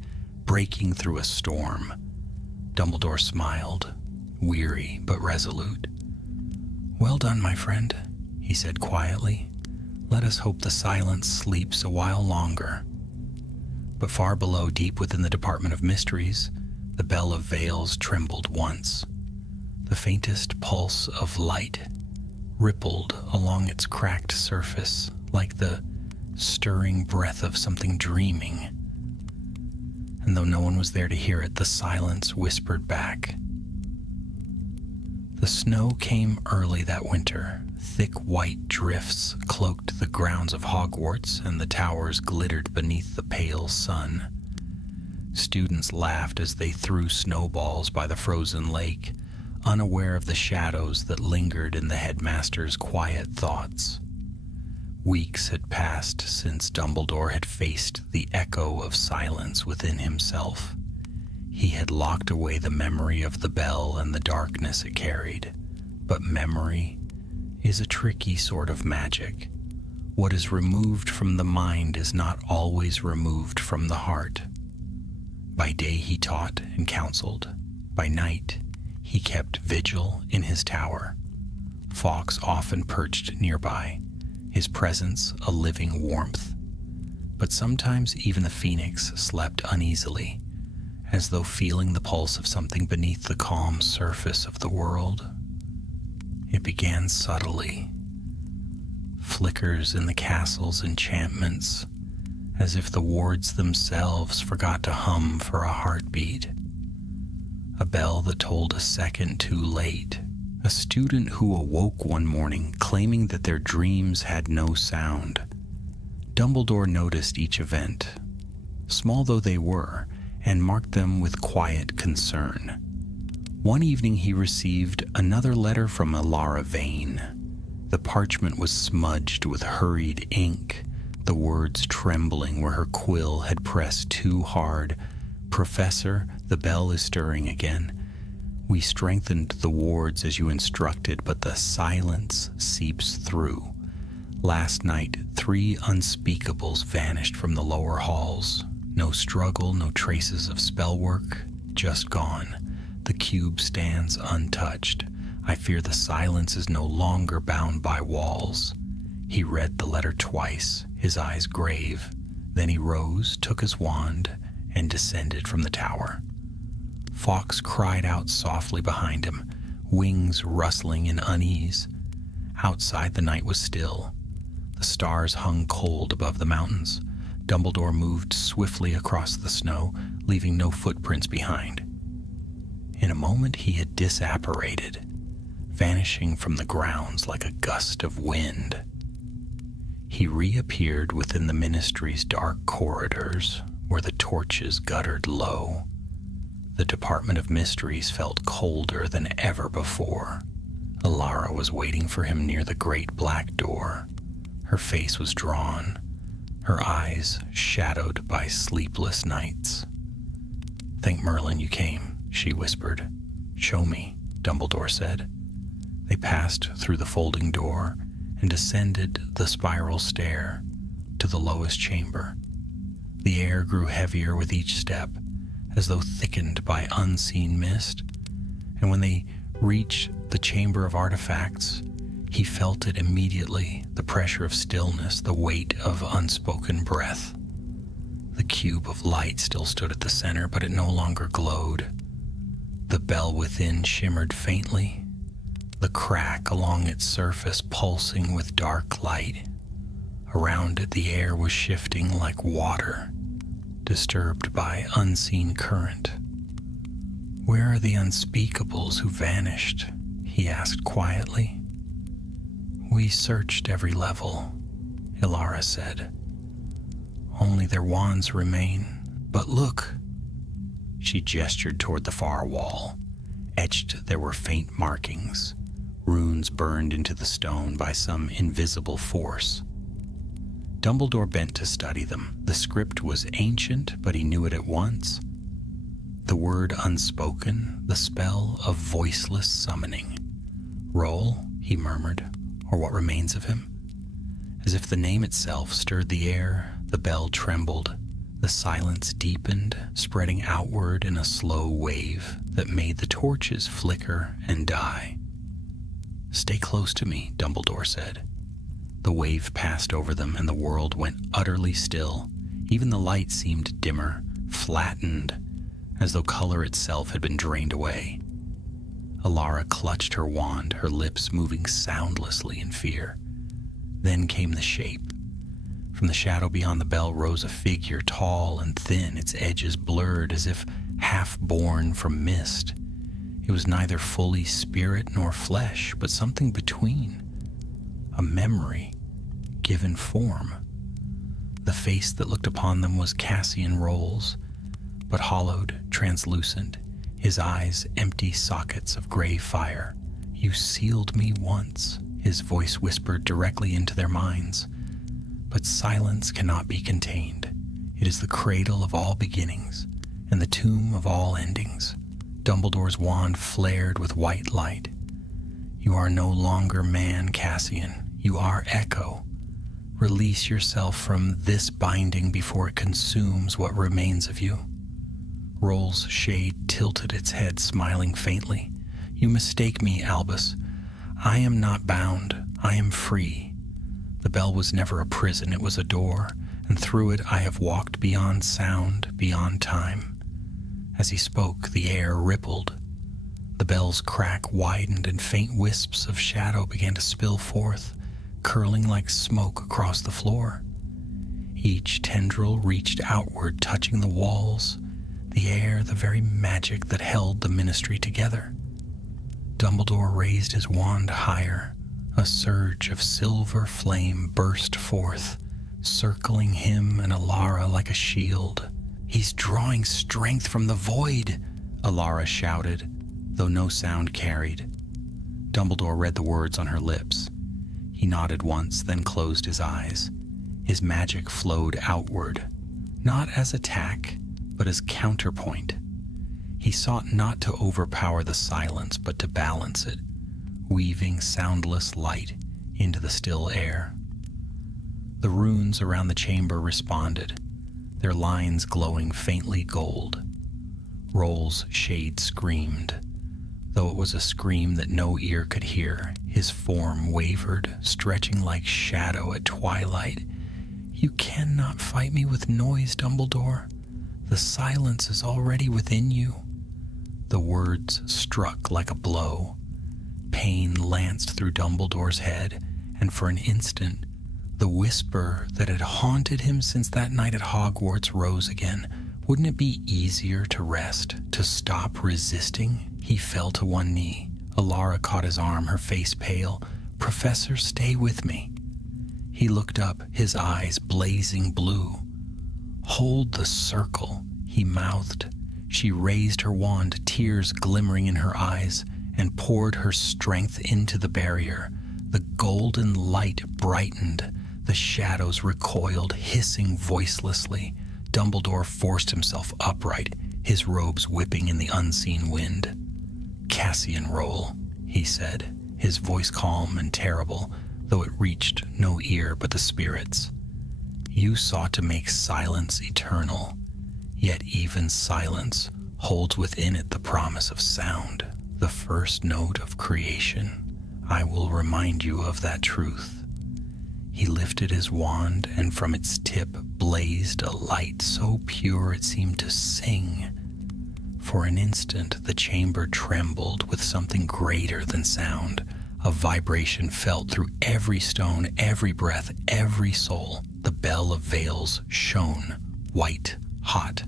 breaking through a storm. Dumbledore smiled, weary but resolute. "Well done, my friend," he said quietly. "Let us hope the silence sleeps a while longer." But far below, deep within the Department of Mysteries, the bell of veils trembled once. The faintest pulse of light rippled along its cracked surface like the stirring breath of something dreaming. And though no one was there to hear it, the silence whispered back. The snow came early that winter. Thick white drifts cloaked the grounds of Hogwarts, and the towers glittered beneath the pale sun. Students laughed as they threw snowballs by the frozen lake, unaware of the shadows that lingered in the headmaster's quiet thoughts. Weeks had passed since Dumbledore had faced the echo of silence within himself. He had locked away the memory of the bell and the darkness it carried. But memory is a tricky sort of magic. What is removed from the mind is not always removed from the heart. By day he taught and counseled. By night he kept vigil in his tower. Fawkes often perched nearby, his presence a living warmth. But sometimes even the Phoenix slept uneasily, as though feeling the pulse of something beneath the calm surface of the world. It began subtly, flickers in the castle's enchantments, as if the wards themselves forgot to hum for a heartbeat. A bell that told a second too late. A student who awoke one morning claiming that their dreams had no sound. Dumbledore noticed each event, small though they were, and marked them with quiet concern. One evening he received another letter from Alara Vane. The parchment was smudged with hurried ink, the words trembling where her quill had pressed too hard. "Professor, the bell is stirring again. We strengthened the wards as you instructed, but the silence seeps through. Last night, 3 unspeakables vanished from the lower halls. No struggle, no traces of spell work, just gone. The cube stands untouched. I fear the silence is no longer bound by walls." He read the letter twice, his eyes grave. Then he rose, took his wand, and descended from the tower. Fawkes cried out softly behind him, wings rustling in unease. Outside the night was still. The stars hung cold above the mountains. Dumbledore moved swiftly across the snow, leaving no footprints behind. In a moment he had disapparated, vanishing from the grounds like a gust of wind. He reappeared within the Ministry's dark corridors, where the torches guttered low. The Department of Mysteries felt colder than ever before. Alara was waiting for him near the great black door. Her face was drawn, her eyes shadowed by sleepless nights. "Thank Merlin you came," she whispered. "Show me," Dumbledore said. They passed through the folding door and descended the spiral stair to the lowest chamber. The air grew heavier with each step, as though thickened by unseen mist, and when they reached the Chamber of Artifacts, he felt it immediately, the pressure of stillness, the weight of unspoken breath. The cube of light still stood at the center, but it no longer glowed. The bell within shimmered faintly, the crack along its surface pulsing with dark light. Around it the air was shifting like water, disturbed by unseen current. "Where are the unspeakables who vanished?" he asked quietly. "We searched every level," Alara said. "Only their wands remain. But look!" She gestured toward the far wall. Etched there were faint markings, runes burned into the stone by some invisible force. Dumbledore bent to study them. The script was ancient, but he knew it at once. The word unspoken, the spell of voiceless summoning. "Roll," he murmured, "or what remains of him." As if the name itself stirred the air, the bell trembled. The silence deepened, spreading outward in a slow wave that made the torches flicker and die. "Stay close to me," Dumbledore said. The wave passed over them and the world went utterly still. Even the light seemed dimmer, flattened, as though color itself had been drained away. Alara clutched her wand, her lips moving soundlessly in fear. Then came the shape. From the shadow beyond the bell rose a figure, tall and thin, its edges blurred as if half born from mist. It was neither fully spirit nor flesh, but something between. A memory, given form. The face that looked upon them was Cassian Rolls, but hollowed, translucent, his eyes empty sockets of gray fire. "You sealed me once," his voice whispered directly into their minds. But silence cannot be contained. It is the cradle of all beginnings and the tomb of all endings. Dumbledore's wand flared with white light. "You are no longer man, Cassian. You are Echo. Release yourself from this binding before it consumes what remains of you." Roll's shade tilted its head, smiling faintly. "You mistake me, Albus. I am not bound. I am free. The bell was never a prison, it was a door, and through it I have walked beyond sound, beyond time." As he spoke, the air rippled. The bell's crack widened and faint wisps of shadow began to spill forth, curling like smoke across the floor. Each tendril reached outward, touching the walls, the air, the very magic that held the ministry together. Dumbledore raised his wand higher. A surge of silver flame burst forth, circling him and Alara like a shield. "He's drawing strength from the void," Alara shouted, though no sound carried. Dumbledore read the words on her lips. He nodded once, then closed his eyes. His magic flowed outward, not as attack, but as counterpoint. He sought not to overpower the silence, but to balance it, weaving soundless light into the still air. The runes around the chamber responded, their lines glowing faintly gold. Roll's shade screamed, though it was a scream that no ear could hear. His form wavered, stretching like shadow at twilight. "You cannot fight me with noise, Dumbledore. The silence is already within you." The words struck like a blow. Pain lanced through Dumbledore's head, and for an instant, the whisper that had haunted him since that night at Hogwarts rose again. Wouldn't it be easier to rest, to stop resisting? He fell to one knee. Alara caught his arm, her face pale. "Professor, stay with me." He looked up, his eyes blazing blue. "Hold the circle," he mouthed. She raised her wand, tears glimmering in her eyes, and poured her strength into the barrier. The golden light brightened. The shadows recoiled, hissing voicelessly. Dumbledore forced himself upright, his robes whipping in the unseen wind. "Cassian Roll," he said, his voice calm and terrible, though it reached no ear but the spirit's. "You sought to make silence eternal, yet even silence holds within it the promise of sound, the first note of creation. I will remind you of that truth." He lifted his wand, and from its tip blazed a light so pure it seemed to sing. For an instant, the chamber trembled with something greater than sound. A vibration felt through every stone, every breath, every soul. The bell of veils shone, white, hot.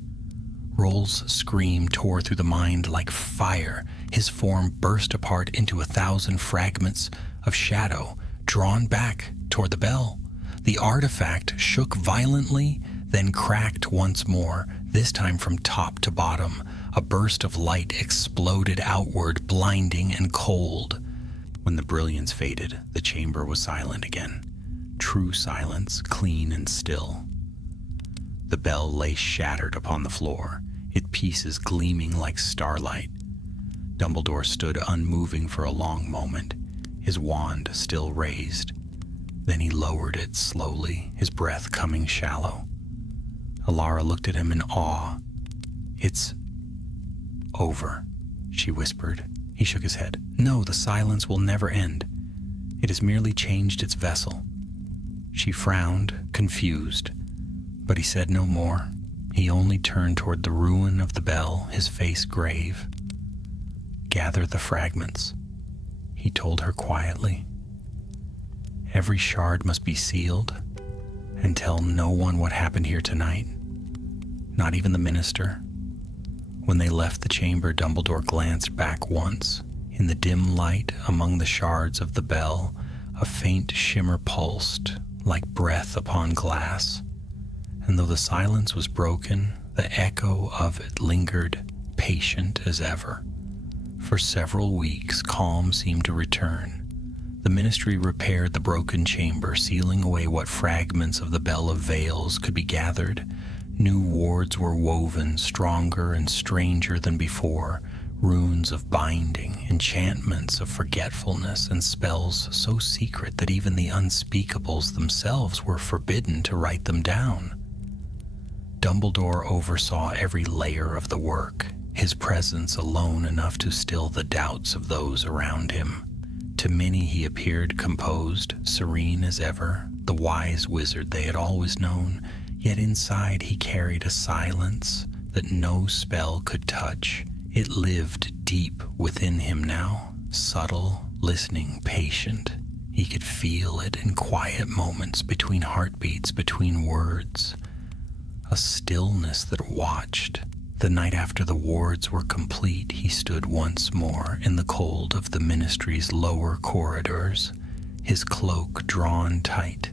Roll's scream tore through the mind like fire. His form burst apart into 1,000 fragments of shadow, drawn back toward the bell. The artifact shook violently, then cracked once more, this time from top to bottom. A burst of light exploded outward, blinding and cold. When the brilliance faded, the chamber was silent again. True silence, clean and still. The bell lay shattered upon the floor, its pieces gleaming like starlight. Dumbledore stood unmoving for a long moment, his wand still raised. Then he lowered it slowly, his breath coming shallow. Alara looked at him in awe. "It's over," she whispered. He shook his head. "No, the silence will never end. It has merely changed its vessel." She frowned, confused. But he said no more. He only turned toward the ruin of the bell, his face grave. "Gather the fragments," he told her quietly. "Every shard must be sealed, and tell no one what happened here tonight, not even the minister." When they left the chamber, Dumbledore glanced back once. In the dim light among the shards of the bell, a faint shimmer pulsed, like breath upon glass. And though the silence was broken, the echo of it lingered, patient as ever. For several weeks, calm seemed to return. The ministry repaired the broken chamber, sealing away what fragments of the Bell of Veils could be gathered. New wards were woven, stronger and stranger than before, runes of binding, enchantments of forgetfulness, and spells so secret that even the unspeakables themselves were forbidden to write them down. Dumbledore oversaw every layer of the work, his presence alone enough to still the doubts of those around him. To many he appeared composed, serene as ever, the wise wizard they had always known, yet inside he carried a silence that no spell could touch. It lived deep within him now, subtle, listening, patient. He could feel it in quiet moments, between heartbeats, between words. A stillness that watched. The night after the wards were complete, he stood once more in the cold of the ministry's lower corridors, his cloak drawn tight.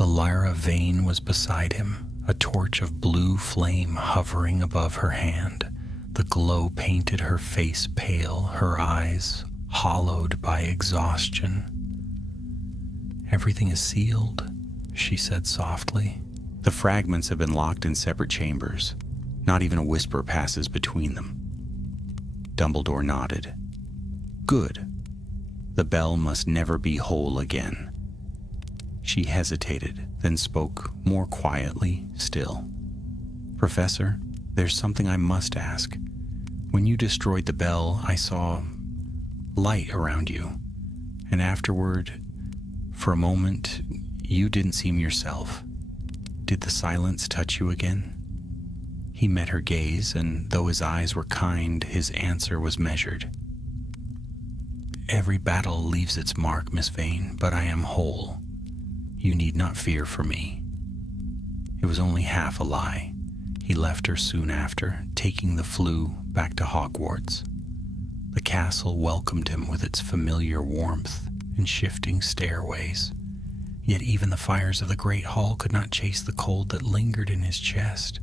Elira Vane was beside him, a torch of blue flame hovering above her hand. The glow painted her face pale, her eyes hollowed by exhaustion. "Everything is sealed," she said softly. "The fragments have been locked in separate chambers. Not even a whisper passes between them." Dumbledore nodded. "Good. The bell must never be whole again." She hesitated, then spoke more quietly still. "Professor, there's something I must ask. When you destroyed the bell, I saw light around you, and afterward, for a moment, you didn't seem yourself. Did the silence touch you again?" He met her gaze, and though his eyes were kind, his answer was measured. "Every battle leaves its mark, Miss Vane, but I am whole. You need not fear for me." It was only half a lie. He left her soon after, taking the Floo back to Hogwarts. The castle welcomed him with its familiar warmth and shifting stairways. Yet even the fires of the Great Hall could not chase the cold that lingered in his chest.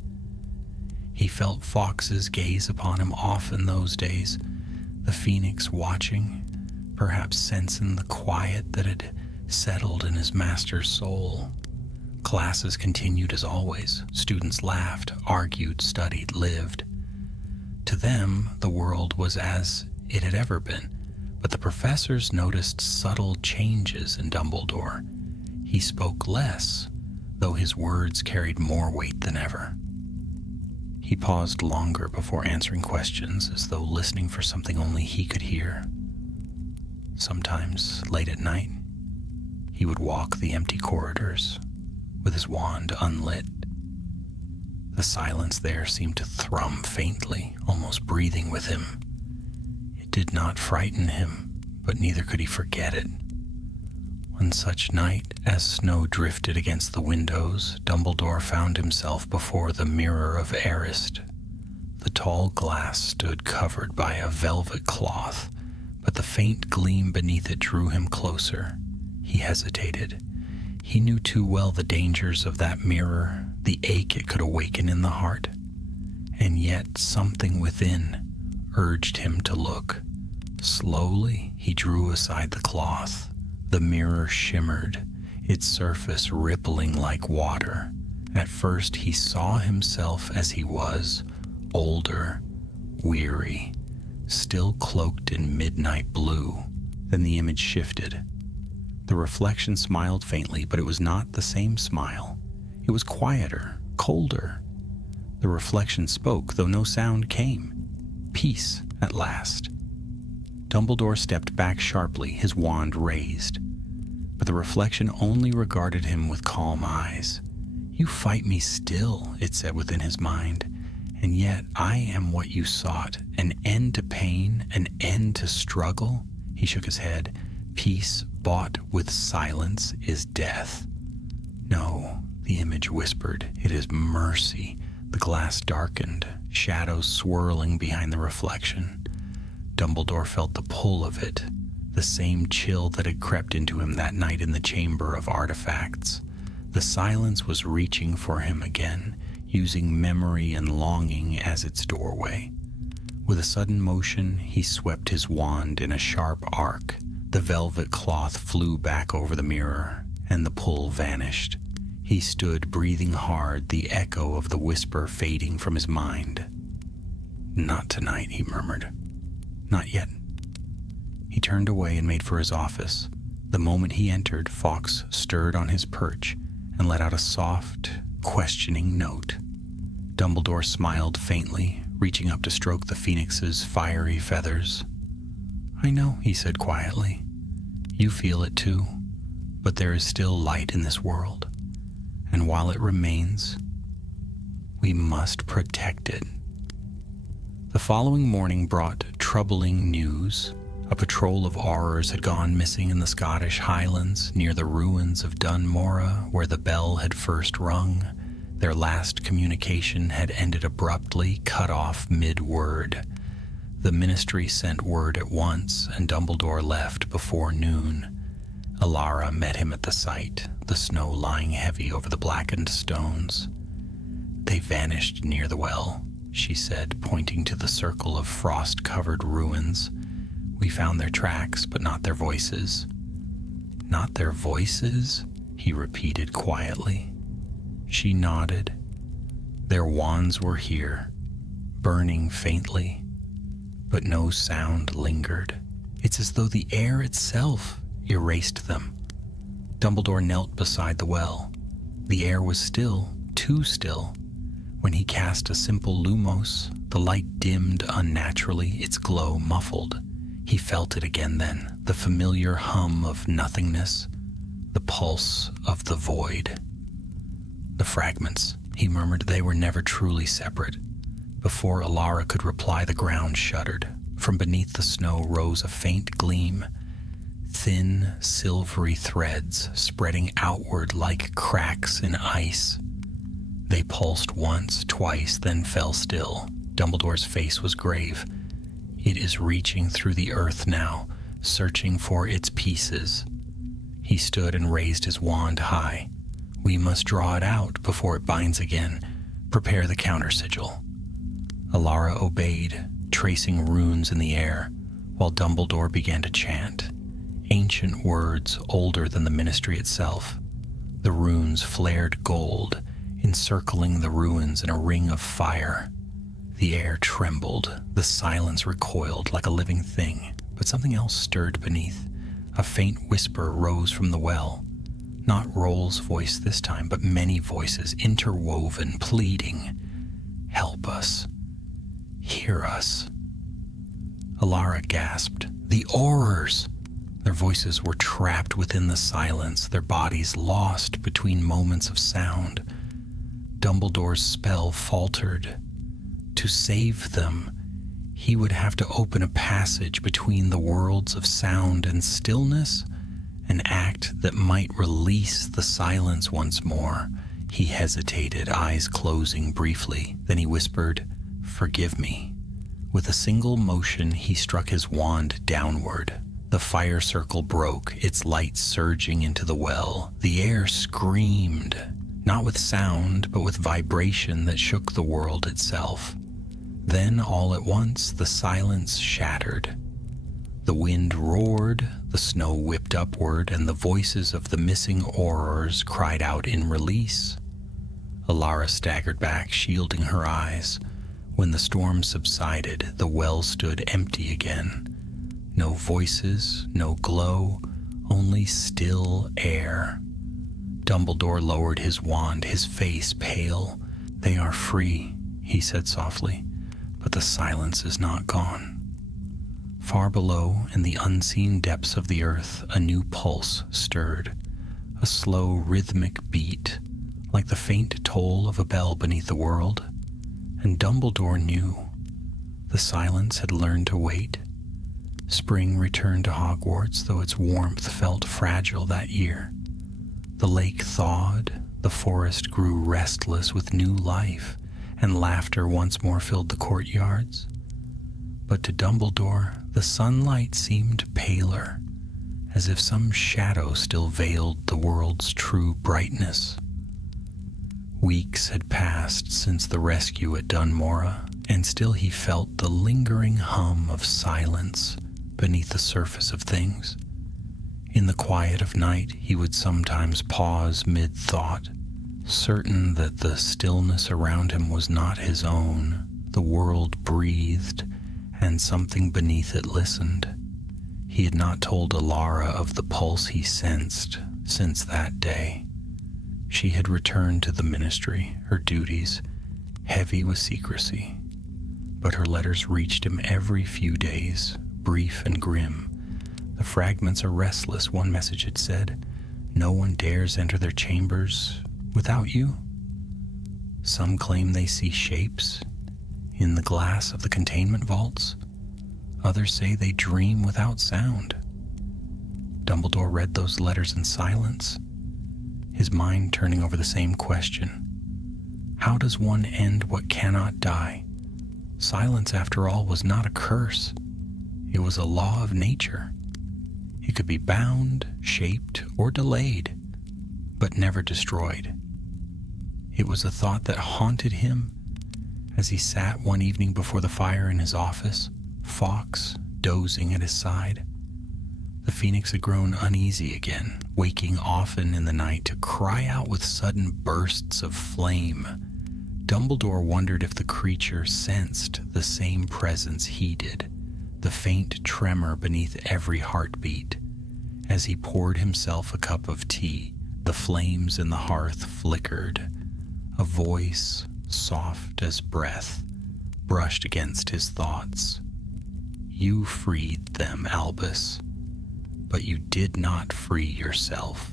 He felt Fawkes's gaze upon him often those days, the Phoenix watching, perhaps sensing the quiet that had settled in his master's soul. Classes continued as always. Students laughed, argued, studied, lived. To them, the world was as it had ever been, but the professors noticed subtle changes in Dumbledore. He spoke less, though his words carried more weight than ever. He paused longer before answering questions, as though listening for something only he could hear. Sometimes, late at night, he would walk the empty corridors, with his wand unlit. The silence there seemed to thrum faintly, almost breathing with him. It did not frighten him, but neither could he forget it. One such night, as snow drifted against the windows, Dumbledore found himself before the Mirror of Arist. The tall glass stood covered by a velvet cloth, but the faint gleam beneath it drew him closer. He hesitated. He knew too well the dangers of that mirror, the ache it could awaken in the heart. And yet something within urged him to look. Slowly, he drew aside the cloth. The mirror shimmered, its surface rippling like water. At first he saw himself as he was, older, weary, still cloaked in midnight blue. Then the image shifted. The reflection smiled faintly, but it was not the same smile. It was quieter, colder. The reflection spoke, though no sound came. Peace, at last. Dumbledore stepped back sharply, his wand raised. But the reflection only regarded him with calm eyes. "You fight me still," it said within his mind, "and yet I am what you sought, an end to pain, an end to struggle." He shook his head. "Peace bought with silence is death." "No," the image whispered, "it is mercy." The glass darkened, shadows swirling behind the reflection. Dumbledore felt the pull of it, the same chill that had crept into him that night in the Chamber of Artifacts. The silence was reaching for him again, using memory and longing as its doorway. With a sudden motion, he swept his wand in a sharp arc. The velvet cloth flew back over the mirror, and the pull vanished. He stood breathing hard, the echo of the whisper fading from his mind. "Not tonight," he murmured. "Not yet." He turned away and made for his office. The moment he entered, Fawkes stirred on his perch and let out a soft, questioning note. Dumbledore smiled faintly, reaching up to stroke the phoenix's fiery feathers. "I know," he said quietly. "You feel it too, but there is still light in this world, and while it remains, we must protect it." The following morning brought troubling news. A patrol of Aurors had gone missing in the Scottish Highlands near the ruins of Dunmora, where the bell had first rung. Their last communication had ended abruptly, cut off mid-word. The Ministry sent word at once, and Dumbledore left before noon. Alara met him at the site, the snow lying heavy over the blackened stones. "They vanished near the well," she said, pointing to the circle of frost-covered ruins. "We found their tracks, but not their voices." "Not their voices?" he repeated quietly. She nodded. Their wands were here, burning faintly, but no sound lingered. It's as though the air itself erased them. Dumbledore knelt beside the well. The air was still, too still. When he cast a simple lumos, the light dimmed unnaturally, its glow muffled. He felt it again then, the familiar hum of nothingness, the pulse of the void. "The fragments," he murmured, "they were never truly separate." Before Alara could reply, the ground shuddered. From beneath the snow rose a faint gleam, thin, silvery threads spreading outward like cracks in ice. They pulsed once, twice, then fell still. Dumbledore's face was grave. "It is reaching through the earth now, searching for its pieces." He stood and raised his wand high. "We must draw it out before it binds again. Prepare the counter sigil." Alara obeyed, tracing runes in the air, while Dumbledore began to chant. Ancient words older than the Ministry itself. The runes flared gold, encircling the ruins in a ring of fire. The air trembled, the silence recoiled like a living thing, but something else stirred beneath. A faint whisper rose from the well. Not Roll's voice this time, but many voices, interwoven, pleading. "Help us. Hear us." Alara gasped. "The Aurors!" Their voices were trapped within the silence, their bodies lost between moments of sound. Dumbledore's spell faltered. To save them, he would have to open a passage between the worlds of sound and stillness, an act that might release the silence once more. He hesitated, eyes closing briefly. Then he whispered, "Forgive me." With a single motion, he struck his wand downward. The fire circle broke, its light surging into the well. The air screamed, not with sound, but with vibration that shook the world itself. Then, all at once, the silence shattered. The wind roared, the snow whipped upward, and the voices of the missing Aurors cried out in release. Alara staggered back, shielding her eyes. When the storm subsided, the well stood empty again. No voices, no glow, only still air. Dumbledore lowered his wand, his face pale. "They are free," he said softly, "but the silence is not gone." Far below, in the unseen depths of the earth, a new pulse stirred. A slow, rhythmic beat, like the faint toll of a bell beneath the world, and Dumbledore knew. The silence had learned to wait. Spring returned to Hogwarts, though its warmth felt fragile that year. The lake thawed, the forest grew restless with new life, and laughter once more filled the courtyards. But to Dumbledore, the sunlight seemed paler, as if some shadow still veiled the world's true brightness. Weeks had passed since the rescue at Dunmora, and still he felt the lingering hum of silence beneath the surface of things. In the quiet of night, he would sometimes pause mid-thought, certain that the stillness around him was not his own. The world breathed, and something beneath it listened. He had not told Alara of the pulse he sensed since that day. She had returned to the ministry, her duties heavy with secrecy. But her letters reached him every few days, brief and grim. The fragments are restless, one message had said. No one dares enter their chambers without you. Some claim they see shapes in the glass of the containment vaults. Others say they dream without sound. Dumbledore read those letters in silence, his mind turning over the same question. How does one end what cannot die? Silence, after all, was not a curse. It was a law of nature. It could be bound, shaped, or delayed, but never destroyed. It was a thought that haunted him as he sat one evening before the fire in his office, Fawkes dozing at his side. The phoenix had grown uneasy again, waking often in the night to cry out with sudden bursts of flame. Dumbledore wondered if the creature sensed the same presence he did, the faint tremor beneath every heartbeat. As he poured himself a cup of tea, the flames in the hearth flickered. A voice, soft as breath, brushed against his thoughts. You freed them, Albus, but you did not free yourself.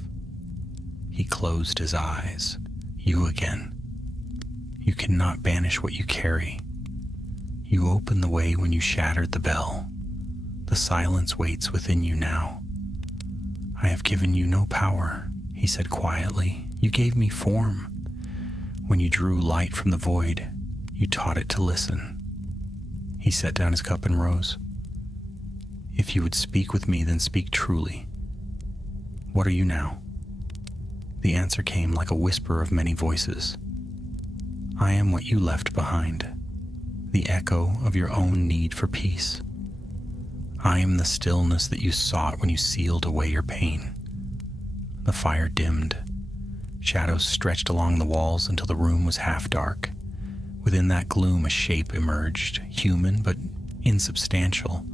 He closed his eyes. You again. You cannot banish what you carry. You opened the way when you shattered the bell. The silence waits within you now. I have given you no power, he said quietly. You gave me form. When you drew light from the void, you taught it to listen. He set down his cup and rose. If you would speak with me, then speak truly. What are you now? The answer came like a whisper of many voices. I am what you left behind, the echo of your own need for peace. I am the stillness that you sought when you sealed away your pain. The fire dimmed. Shadows stretched along the walls until the room was half dark. Within that gloom, a shape emerged, human but insubstantial.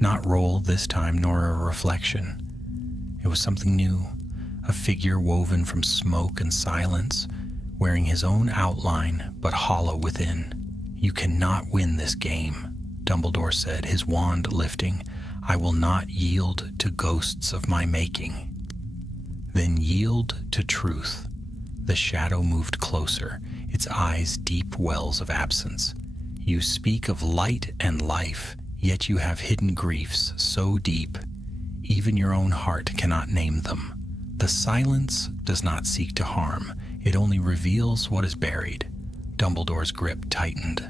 Not role this time, nor a reflection. It was something new, a figure woven from smoke and silence, wearing his own outline, but hollow within. You cannot win this game, Dumbledore said, his wand lifting. I will not yield to ghosts of my making. Then yield to truth. The shadow moved closer, its eyes deep wells of absence. You speak of light and life, yet you have hidden griefs so deep, even your own heart cannot name them. The silence does not seek to harm. It only reveals what is buried. Dumbledore's grip tightened.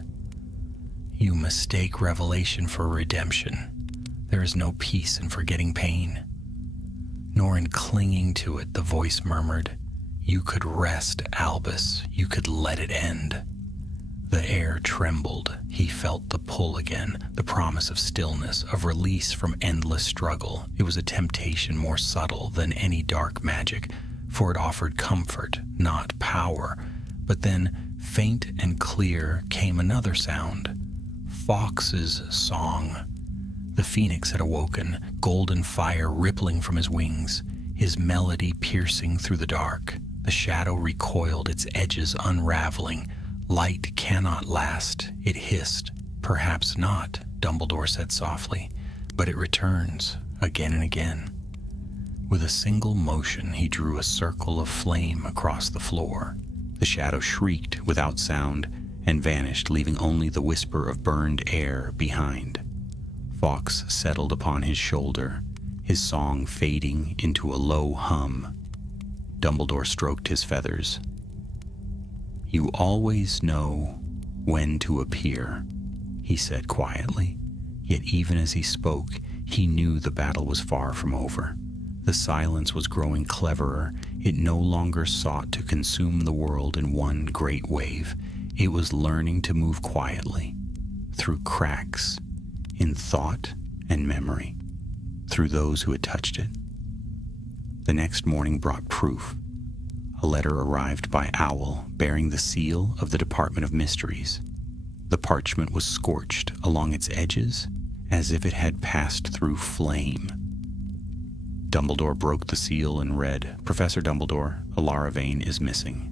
You mistake revelation for redemption. There is no peace in forgetting pain, nor in clinging to it, the voice murmured. You could rest, Albus. You could let it end. The air trembled. He felt the pull again, the promise of stillness, of release from endless struggle. It was a temptation more subtle than any dark magic, for it offered comfort, not power. But then, faint and clear, came another sound. Fawkes's song. The phoenix had awoken, golden fire rippling from his wings, his melody piercing through the dark. The shadow recoiled, its edges unraveling. Light cannot last, it hissed. Perhaps not, Dumbledore said softly, but it returns again and again. With a single motion, he drew a circle of flame across the floor. The shadow shrieked without sound and vanished, leaving only the whisper of burned air behind. Fawkes settled upon his shoulder, his song fading into a low hum. Dumbledore stroked his feathers. "You always know when to appear," he said quietly. Yet even as he spoke, he knew the battle was far from over. The silence was growing cleverer. It no longer sought to consume the world in one great wave. It was learning to move quietly, through cracks in thought and memory, through those who had touched it. The next morning brought proof. A letter arrived by owl bearing the seal of the Department of Mysteries. The parchment was scorched along its edges as if it had passed through flame. Dumbledore broke the seal and read, "Professor Dumbledore, Alara Vane is missing.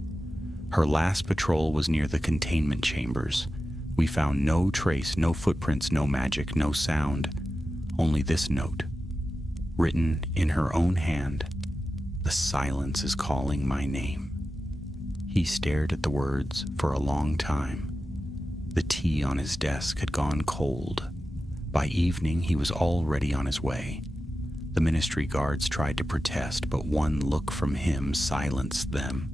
Her last patrol was near the containment chambers. We found no trace, no footprints, no magic, no sound. Only this note, written in her own hand. The silence is calling my name." He stared at the words for a long time. The tea on his desk had gone cold. By evening, he was already on his way. The ministry guards tried to protest, but one look from him silenced them.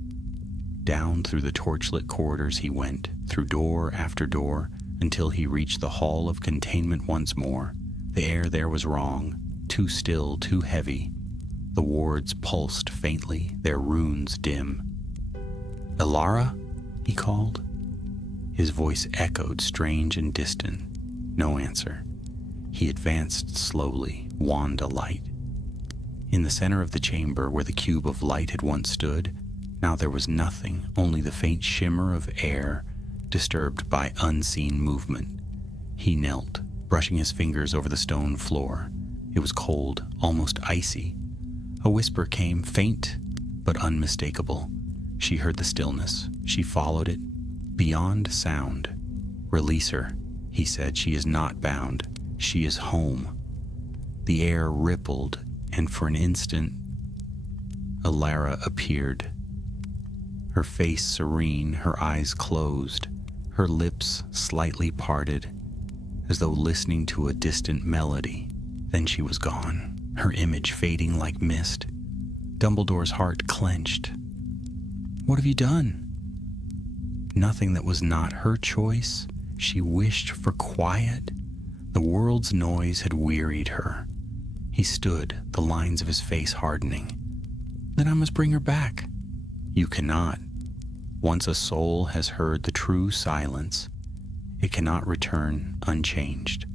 Down through the torchlit corridors he went, through door after door, until he reached the hall of containment once more. The air there was wrong, too still, too heavy. The wards pulsed faintly, their runes dim. "Alara?" he called. His voice echoed, strange and distant. No answer. He advanced slowly, wand alight. In the center of the chamber where the cube of light had once stood, now there was nothing, only the faint shimmer of air disturbed by unseen movement. He knelt, brushing his fingers over the stone floor. It was cold, almost icy. A whisper came, faint but unmistakable. She heard the stillness. She followed it, beyond sound. "Release her," he said. "She is not bound. She is home." The air rippled, and for an instant, Alara appeared. Her face serene, her eyes closed, her lips slightly parted, as though listening to a distant melody. Then she was gone, her image fading like mist. Dumbledore's heart clenched. "What have you done?" Nothing that was not her choice. She wished for quiet. The world's noise had wearied her. He stood, the lines of his face hardening. "Then I must bring her back." "You cannot. Once a soul has heard the true silence, it cannot return unchanged."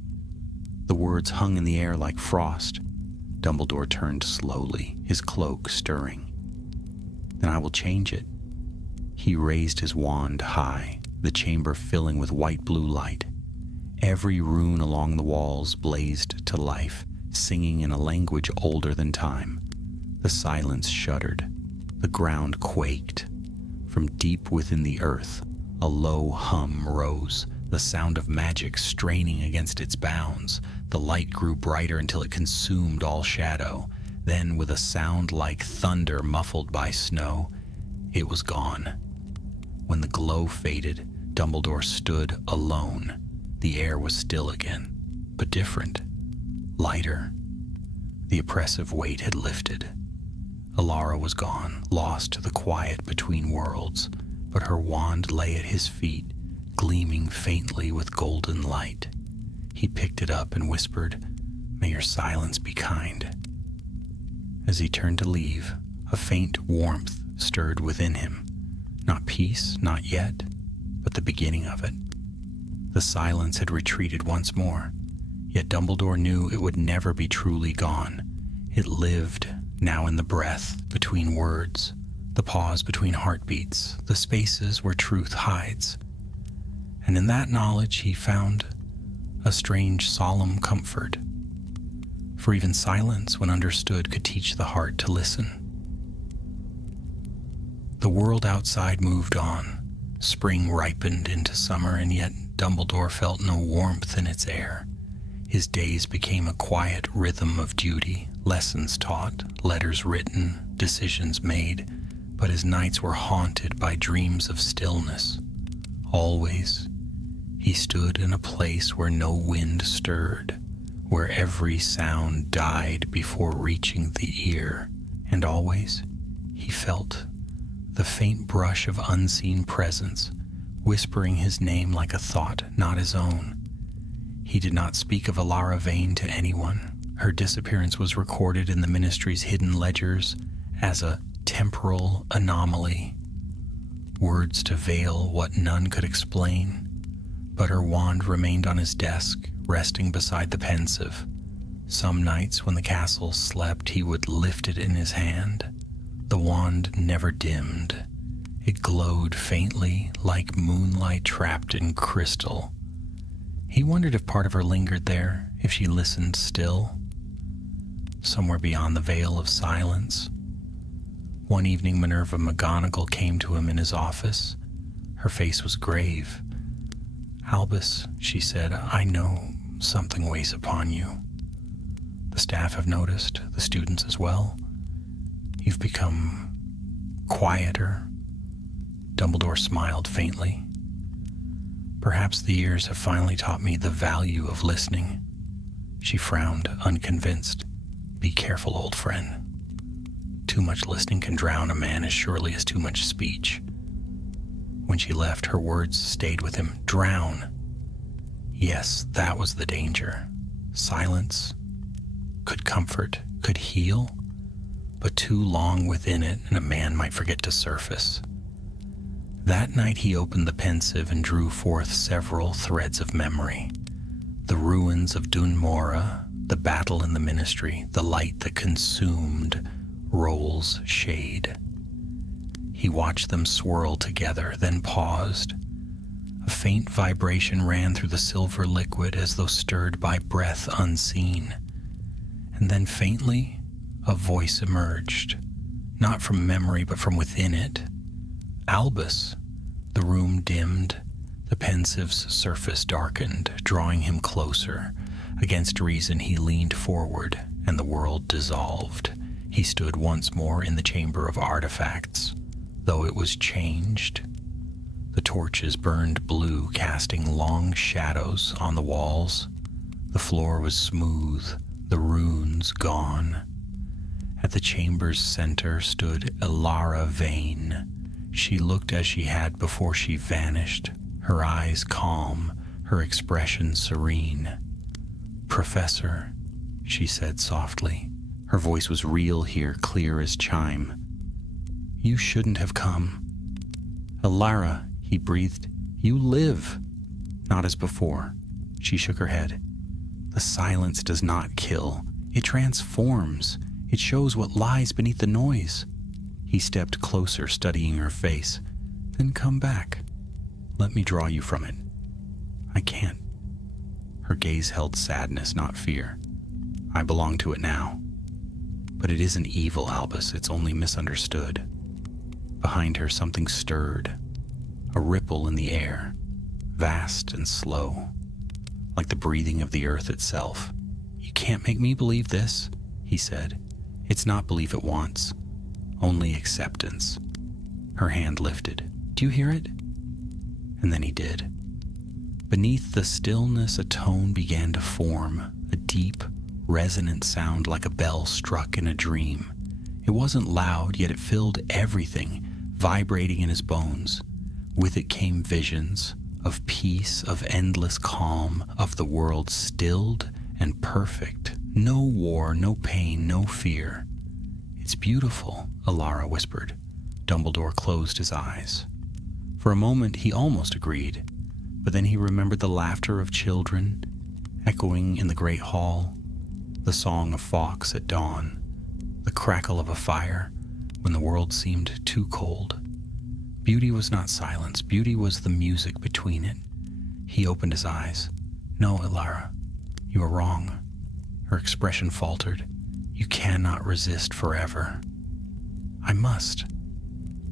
The words hung in the air like frost. Dumbledore turned slowly, his cloak stirring. "Then I will change it." He raised his wand high, the chamber filling with white-blue light. Every rune along the walls blazed to life, singing in a language older than time. The silence shuddered. The ground quaked. From deep within the earth, a low hum rose, the sound of magic straining against its bounds. The light grew brighter until it consumed all shadow. Then, with a sound like thunder muffled by snow, it was gone. When the glow faded, Dumbledore stood alone. The air was still again, but different, lighter. The oppressive weight had lifted. Alara was gone, lost to the quiet between worlds, but her wand lay at his feet, gleaming faintly with golden light. He picked it up and whispered, "May your silence be kind." As he turned to leave, a faint warmth stirred within him. Not peace, not yet, but the beginning of it. The silence had retreated once more, yet Dumbledore knew it would never be truly gone. It lived now in the breath between words, the pause between heartbeats, the spaces where truth hides. And in that knowledge he found a strange, solemn comfort. For even silence, when understood, could teach the heart to listen. The world outside moved on. Spring ripened into summer, and yet Dumbledore felt no warmth in its air. His days became a quiet rhythm of duty, lessons taught, letters written, decisions made, but his nights were haunted by dreams of stillness. Always, he stood in a place where no wind stirred, where every sound died before reaching the ear, and always he felt the faint brush of unseen presence, whispering his name like a thought not his own. He did not speak of Alara Vane to anyone. Her disappearance was recorded in the ministry's hidden ledgers as a temporal anomaly, words to veil what none could explain. But her wand remained on his desk, resting beside the pensive. Some nights when the castle slept, he would lift it in his hand. The wand never dimmed. It glowed faintly, like moonlight trapped in crystal. He wondered if part of her lingered there, if she listened still, somewhere beyond the veil of silence. One evening, Minerva McGonagall came to him in his office. Her face was grave. "Albus," she said, "I know something weighs upon you. The staff have noticed, the students as well. You've become quieter." Dumbledore smiled faintly. "Perhaps the years have finally taught me the value of listening." She frowned, unconvinced. "Be careful, old friend. Too much listening can drown a man as surely as too much speech." When she left, her words stayed with him. Drown. Yes, that was the danger. Silence could comfort, could heal, but too long within it and a man might forget to surface. That night he opened the pensive and drew forth several threads of memory. The ruins of Dunmora, the battle in the ministry, the light that consumed Roll's shade. He watched them swirl together, then paused. A faint vibration ran through the silver liquid as though stirred by breath unseen. And then faintly, a voice emerged, not from memory but from within it. "Albus." The room dimmed, the pensive's surface darkened, drawing him closer. Against reason he leaned forward, and the world dissolved. He stood once more in the chamber of artifacts, though it was changed. The torches burned blue, casting long shadows on the walls. The floor was smooth, the runes gone. At the chamber's center stood Alara Vane. She looked as she had before she vanished, her eyes calm, her expression serene. "Professor," she said softly. Her voice was real here, clear as chime. "You shouldn't have come." "Alara," he breathed, "you live." Not as before. She shook her head. "The silence does not kill. It transforms. It shows what lies beneath the noise." He stepped closer, studying her face. "Then come back. Let me draw you from it." "I can't." Her gaze held sadness, not fear. "I belong to it now. But it isn't evil, Albus. It's only misunderstood." Behind her, something stirred. A ripple in the air, vast and slow, like the breathing of the earth itself. "You can't make me believe this," he said. "It's not belief it wants. Only acceptance." Her hand lifted. "Do you hear it?" And then he did. Beneath the stillness, a tone began to form, a deep, resonant sound like a bell struck in a dream. It wasn't loud, yet it filled everything, vibrating in his bones. With it came visions of peace, of endless calm, of the world stilled and perfect. No war, no pain, no fear. "It's beautiful," Alara whispered. Dumbledore closed his eyes. For a moment he almost agreed, but then he remembered the laughter of children echoing in the great hall, the song of Fawkes at dawn, the crackle of a fire when the world seemed too cold. Beauty was not silence. Beauty was the music between it. He opened his eyes. "No, Alara, you are wrong." Her expression faltered. "You cannot resist forever." "I must."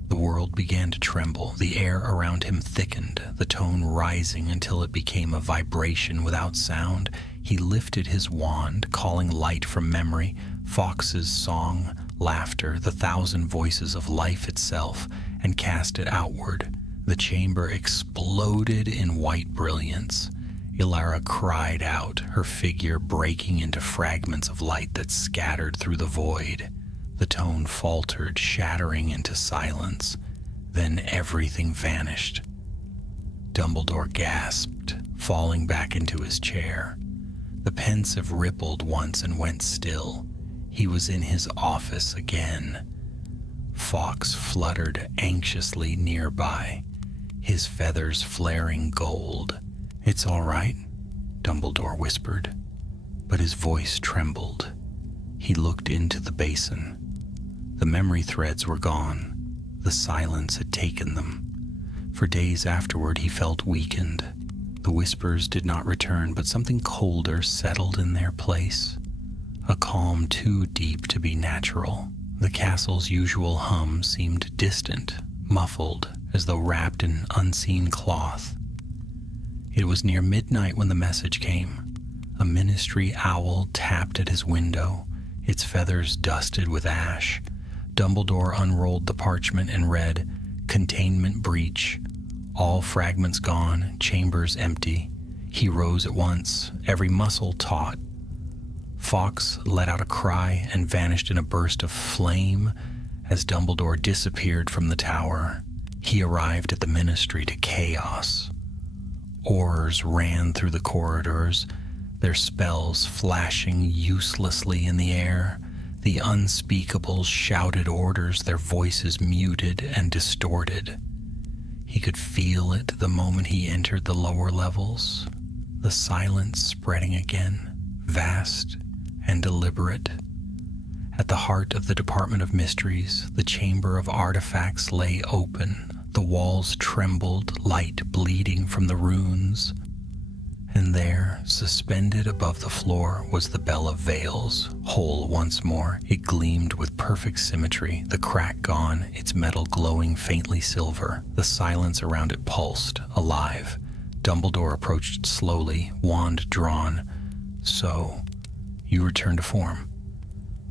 The world began to tremble. The air around him thickened, the tone rising until it became a vibration without sound. He lifted his wand, calling light from memory, Fawkes's song, laughter, the thousand voices of life itself, and cast it outward. The chamber exploded in white brilliance. Ilara cried out, her figure breaking into fragments of light that scattered through the void. The tone faltered, shattering into silence. Then everything vanished. Dumbledore gasped, falling back into his chair. The pensive rippled once and went still. He was in his office again. Fawkes fluttered anxiously nearby, his feathers flaring gold. "It's all right," Dumbledore whispered, but his voice trembled. He looked into the basin. The memory threads were gone. The silence had taken them. For days afterward, he felt weakened. The whispers did not return, but something colder settled in their place. A calm too deep to be natural. The castle's usual hum seemed distant, muffled, as though wrapped in unseen cloth. It was near midnight when the message came. A ministry owl tapped at his window, its feathers dusted with ash. Dumbledore unrolled the parchment and read, "Containment breach. All fragments gone, chambers empty." He rose at once, every muscle taut. Fawkes let out a cry and vanished in a burst of flame as Dumbledore disappeared from the tower. He arrived at the ministry to chaos. Oars ran through the corridors, their spells flashing uselessly in the air. The unspeakables shouted orders, their voices muted and distorted. He could feel it the moment he entered the lower levels, the silence spreading again, vast and deliberate. At the heart of the Department of Mysteries, the Chamber of Artifacts lay open. The walls trembled, light bleeding from the runes. And there, suspended above the floor, was the Bell of Veils, whole once more. It gleamed with perfect symmetry, the crack gone, its metal glowing faintly silver. The silence around it pulsed, alive. Dumbledore approached slowly, wand drawn. "So, you return to form."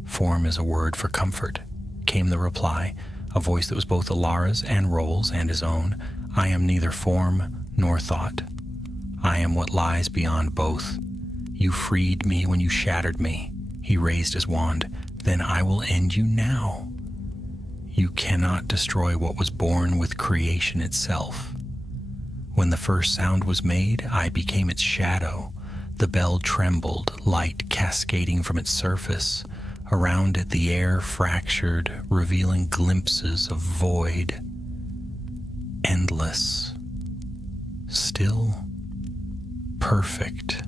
"Form is a word for comfort," came the reply, a voice that was both Ilara's and Roll's and his own. "I am neither form nor thought. I am what lies beyond both. You freed me when you shattered me." He raised his wand. "Then I will end you now. You cannot destroy what was born with creation itself. When the first sound was made, I became its shadow. The bell trembled, light cascading from its surface. Around it the air fractured, revealing glimpses of void. Endless. Still. Perfect."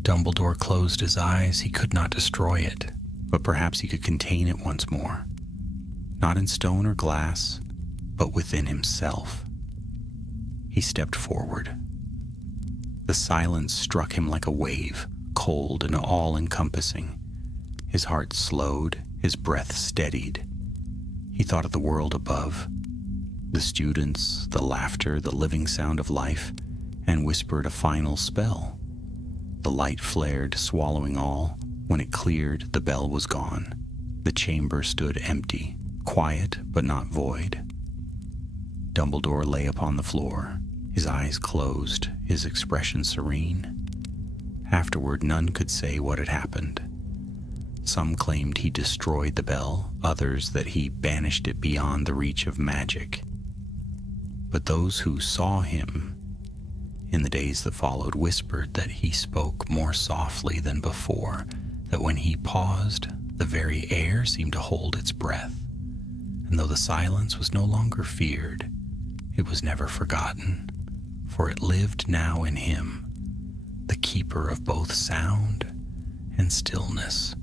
Dumbledore closed his eyes. He could not destroy it, but perhaps he could contain it once more. Not in stone or glass, but within himself. He stepped forward. The silence struck him like a wave, cold and all-encompassing. His heart slowed, his breath steadied. He thought of the world above, the students, the laughter, the living sound of life, and whispered a final spell. The light flared, swallowing all. When it cleared, the bell was gone. The chamber stood empty, quiet but not void. Dumbledore lay upon the floor, his eyes closed, his expression serene. Afterward, none could say what had happened. Some claimed he destroyed the bell, others that he banished it beyond the reach of magic. But those who saw him in the days that followed whispered that he spoke more softly than before, that when he paused, the very air seemed to hold its breath. And though the silence was no longer feared, it was never forgotten, for it lived now in him, the keeper of both sound and stillness.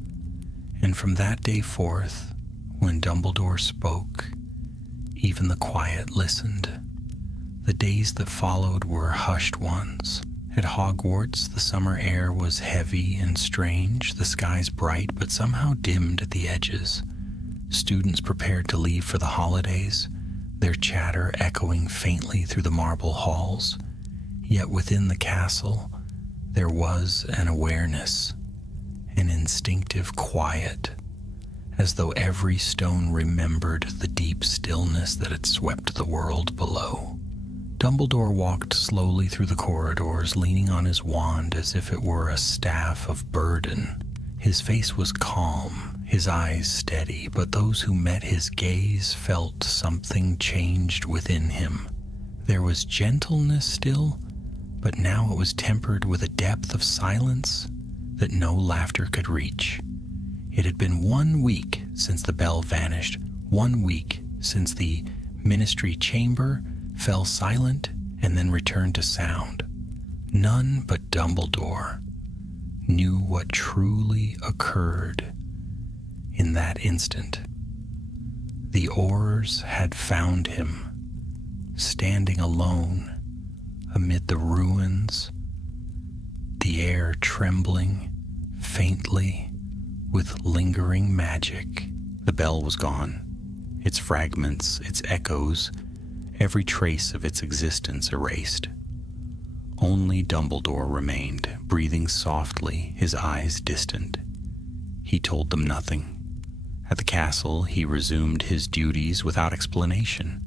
And from that day forth, when Dumbledore spoke, even the quiet listened. The days that followed were hushed ones. At Hogwarts, the summer air was heavy and strange, the skies bright but somehow dimmed at the edges. Students prepared to leave for the holidays, their chatter echoing faintly through the marble halls. Yet within the castle, There was an awareness, an instinctive quiet, as though every stone remembered the deep stillness that had swept the world below. Dumbledore walked slowly through the corridors, leaning on his wand as if it were a staff of burden. His face was calm, his eyes steady, but those who met his gaze felt something changed within him. There was gentleness still, but now it was tempered with a depth of silence that no laughter could reach. It had been 1 week since the bell vanished, 1 week since the ministry chamber fell silent and then returned to sound. None but Dumbledore knew what truly occurred in that instant. The Aurors had found him, standing alone amid the ruins, the air trembling faintly with lingering magic. The bell was gone, its fragments, its echoes, every trace of its existence erased. Only Dumbledore remained, breathing softly, his eyes distant. He told them nothing. At the castle, he resumed his duties without explanation.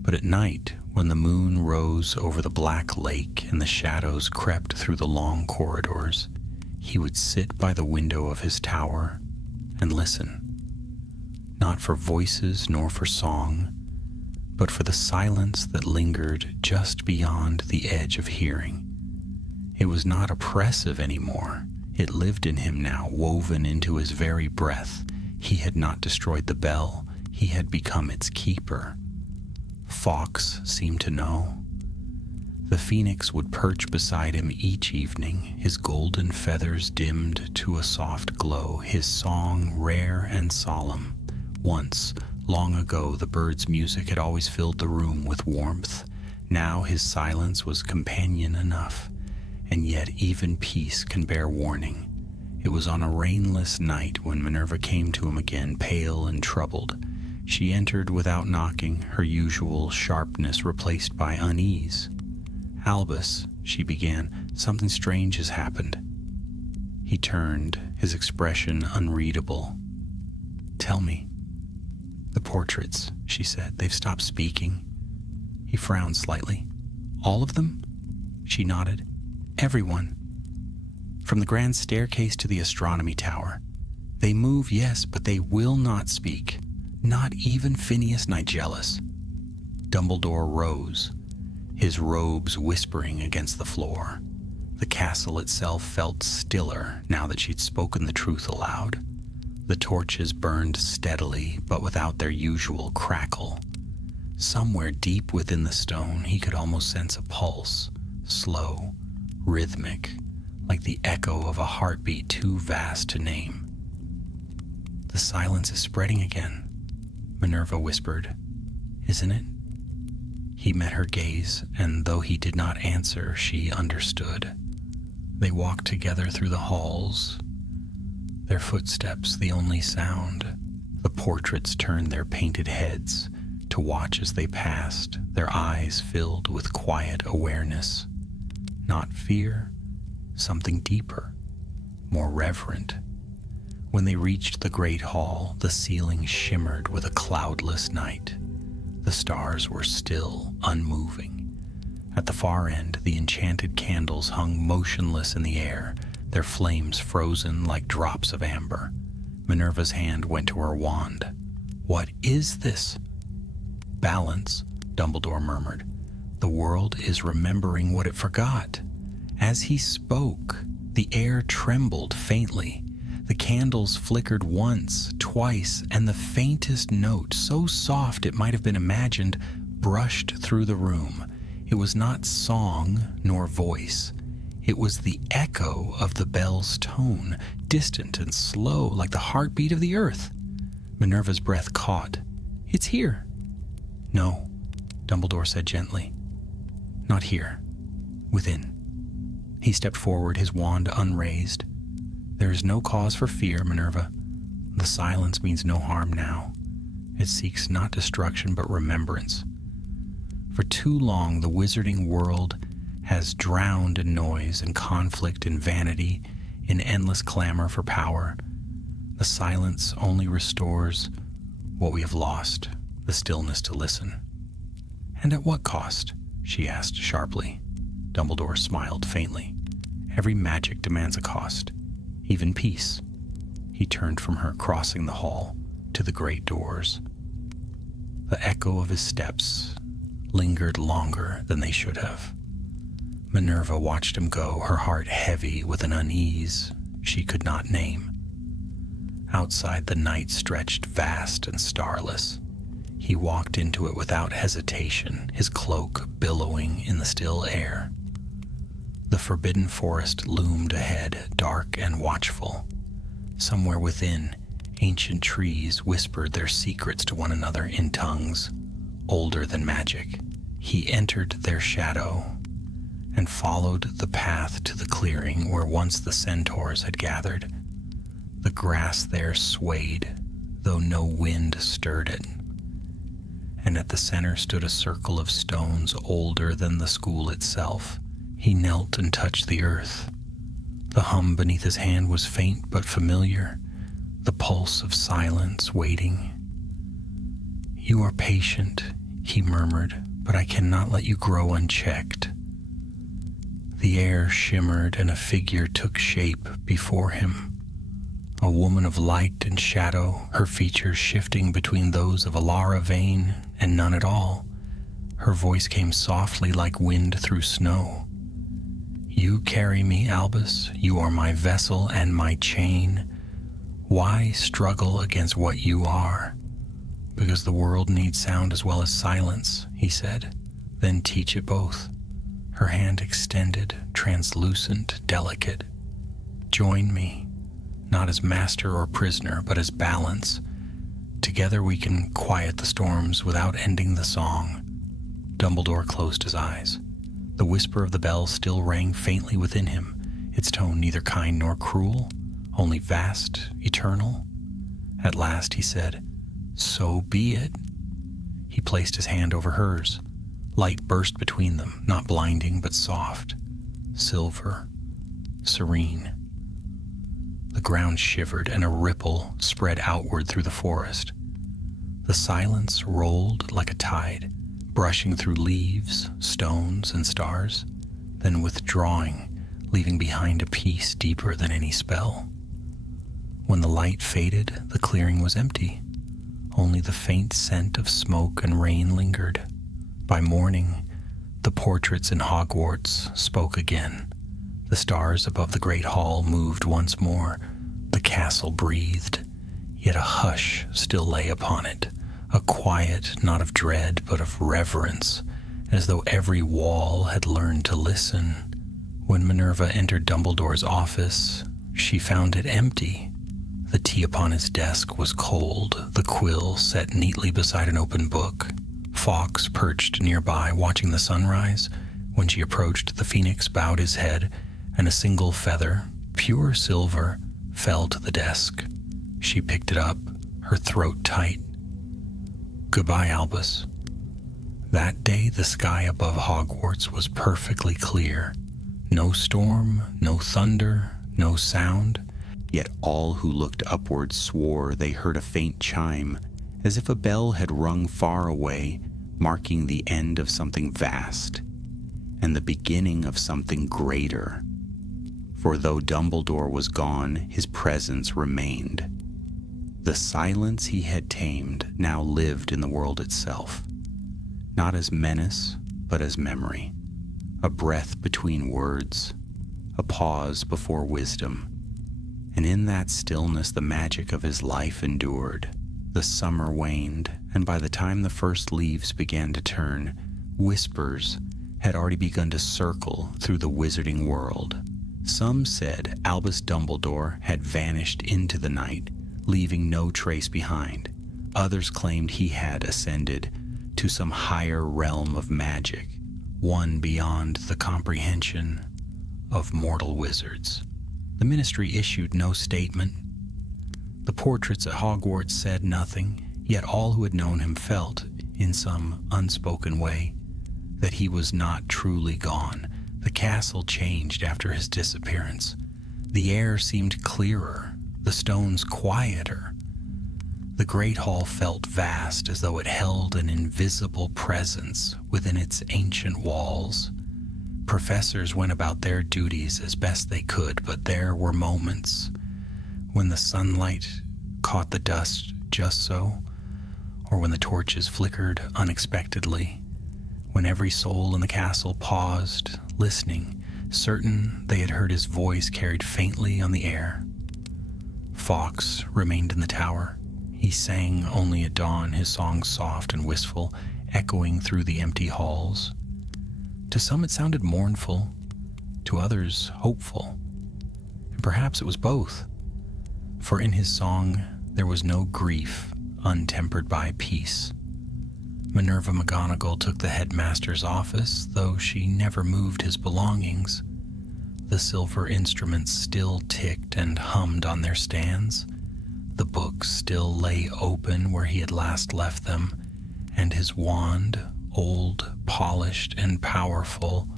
But at night, when the moon rose over the black lake and the shadows crept through the long corridors, he would sit by the window of his tower and listen, not for voices nor for song, but for the silence that lingered just beyond the edge of hearing. It was not oppressive anymore. It lived in him now, woven into his very breath. He had not destroyed the bell. He had become its keeper. Fawkes seemed to know. The phoenix would perch beside him each evening, his golden feathers dimmed to a soft glow, his song rare and solemn. Once, long ago, the bird's music had always filled the room with warmth. Now his silence was companion enough, and yet even peace can bear warning. It was on a rainless night when Minerva came to him again, pale and troubled. She entered without knocking, her usual sharpness replaced by unease. "Albus," she began, "something strange has happened." He turned, his expression unreadable. "Tell me." "The portraits," she said. "They've stopped speaking." He frowned slightly. "All of them?" She nodded. "Everyone. From the grand staircase to the astronomy tower. They move, yes, but they will not speak. Not even Phineas Nigellus." Dumbledore rose, his robes whispering against the floor. The castle itself felt stiller now that she'd spoken the truth aloud. The torches burned steadily, but without their usual crackle. Somewhere deep within the stone, he could almost sense a pulse, slow, rhythmic, like the echo of a heartbeat too vast to name. "The silence is spreading again," Minerva whispered. "Isn't it?" He met her gaze, and though he did not answer, she understood. They walked together through the halls, their footsteps the only sound. The portraits turned their painted heads to watch as they passed, their eyes filled with quiet awareness. Not fear, something deeper, more reverent. When they reached the great hall, the ceiling shimmered with a cloudless night. The stars were still, unmoving. At the far end, the enchanted candles hung motionless in the air, their flames frozen like drops of amber. Minerva's hand went to her wand. "What is this?" "Balance," Dumbledore murmured. "The world is remembering what it forgot." As he spoke, the air trembled faintly. The candles flickered once, twice, and the faintest note, so soft it might have been imagined, brushed through the room. It was not song nor voice. It was the echo of the bell's tone, distant and slow, like the heartbeat of the earth. Minerva's breath caught. "It's here." "No," Dumbledore said gently. "Not here. Within." He stepped forward, his wand unraised. "There is no cause for fear, Minerva. The silence means no harm now. It seeks not destruction, but remembrance. For too long, the wizarding world has drowned in noise and conflict and vanity, in endless clamor for power. The silence only restores what we have lost, the stillness to listen. And at what cost? She asked sharply. Dumbledore smiled faintly. Every magic demands a cost, even peace. He turned from her, crossing the hall to the great doors. The echo of his steps lingered longer than they should have. Minerva watched him go, her heart heavy with an unease she could not name. Outside, the night stretched vast and starless. He walked into it without hesitation, his cloak billowing in the still air. The forbidden forest loomed ahead, dark and watchful. Somewhere within, ancient trees whispered their secrets to one another in tongues older than magic. He entered their shadow and followed the path to the clearing where once the centaurs had gathered. The grass there swayed, though no wind stirred it. And at the center stood a circle of stones older than the school itself. He knelt and touched the earth. The hum beneath his hand was faint but familiar, the pulse of silence waiting. "You are patient," he murmured, "but I cannot let you grow unchecked." The air shimmered and a figure took shape before him. A woman of light and shadow, her features shifting between those of Alara Vane and none at all. Her voice came softly like wind through snow. "You carry me, Albus. You are my vessel and my chain. Why struggle against what you are?" "Because the world needs sound as well as silence," he said. "Then teach it both." Her hand extended, translucent, delicate. "Join me, not as master or prisoner, but as balance. Together we can quiet the storms without ending the song." Dumbledore closed his eyes. The whisper of the bell still rang faintly within him, its tone neither kind nor cruel, only vast, eternal. At last he said, "So be it." He placed his hand over hers. Light burst between them, not blinding but soft, silver, serene. The ground shivered and a ripple spread outward through the forest. The silence rolled like a tide, brushing through leaves, stones, and stars, then withdrawing, leaving behind a peace deeper than any spell. When the light faded, the clearing was empty. Only the faint scent of smoke and rain lingered. By morning, the portraits in Hogwarts spoke again. The stars above the great hall moved once more. The castle breathed, yet a hush still lay upon it, a quiet not of dread but of reverence, as though every wall had learned to listen. When Minerva entered Dumbledore's office, she found it empty. The tea upon his desk was cold, the quill set neatly beside an open book. Fawkes perched nearby, watching the sunrise. When she approached, the phoenix bowed his head, and a single feather, pure silver, fell to the desk. She picked it up, her throat tight. "Goodbye, Albus." That day, the sky above Hogwarts was perfectly clear. No storm, no thunder, no sound. Yet all who looked upward swore they heard a faint chime, as if a bell had rung far away, marking the end of something vast and the beginning of something greater. For though Dumbledore was gone, his presence remained. The silence he had tamed now lived in the world itself, not as menace, but as memory, a breath between words, a pause before wisdom. And in that stillness the magic of his life endured. The summer waned, and by the time the first leaves began to turn, whispers had already begun to circle through the wizarding world. Some said Albus Dumbledore had vanished into the night, leaving no trace behind. Others claimed he had ascended to some higher realm of magic, one beyond the comprehension of mortal wizards. The ministry issued no statement. The portraits at Hogwarts said nothing, yet all who had known him felt, in some unspoken way, that he was not truly gone, The castle changed after his disappearance. The air seemed clearer, the stones quieter. The great hall felt vast, as though it held an invisible presence within its ancient walls. Professors went about their duties as best they could, but there were moments when the sunlight caught the dust just so, or when the torches flickered unexpectedly, when every soul in the castle paused, listening, certain they had heard his voice carried faintly on the air. Fawkes remained in the tower. He sang only at dawn, his song soft and wistful, echoing through the empty halls. To some it sounded mournful, to others hopeful, and perhaps it was both, for in his song there was no grief untempered by peace. Minerva McGonagall took the headmaster's office, though she never moved his belongings. The silver instruments still ticked and hummed on their stands. The books still lay open where he had last left them, and his wand, old, polished, and powerful,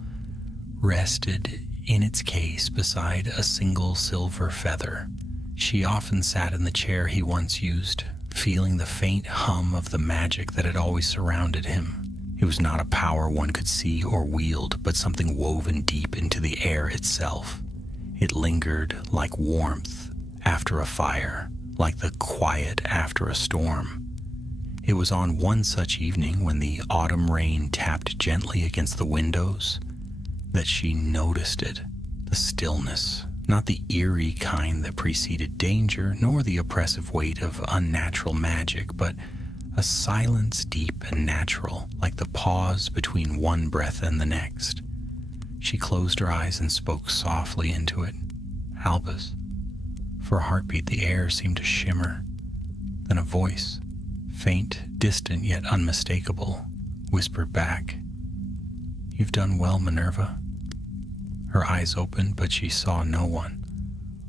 rested in its case beside a single silver feather. She often sat in the chair he once used, feeling the faint hum of the magic that had always surrounded him. It was not a power one could see or wield, but something woven deep into the air itself. It lingered like warmth after a fire, like the quiet after a storm. It was on one such evening, when the autumn rain tapped gently against the windows, that she noticed it, the stillness, not the eerie kind that preceded danger, nor the oppressive weight of unnatural magic, but a silence deep and natural, like the pause between one breath and the next. She closed her eyes and spoke softly into it. "Albus." For a heartbeat, the air seemed to shimmer. Then a voice, faint, distant, yet unmistakable, whispered back, "You've done well, Minerva." Her eyes opened, but she saw no one,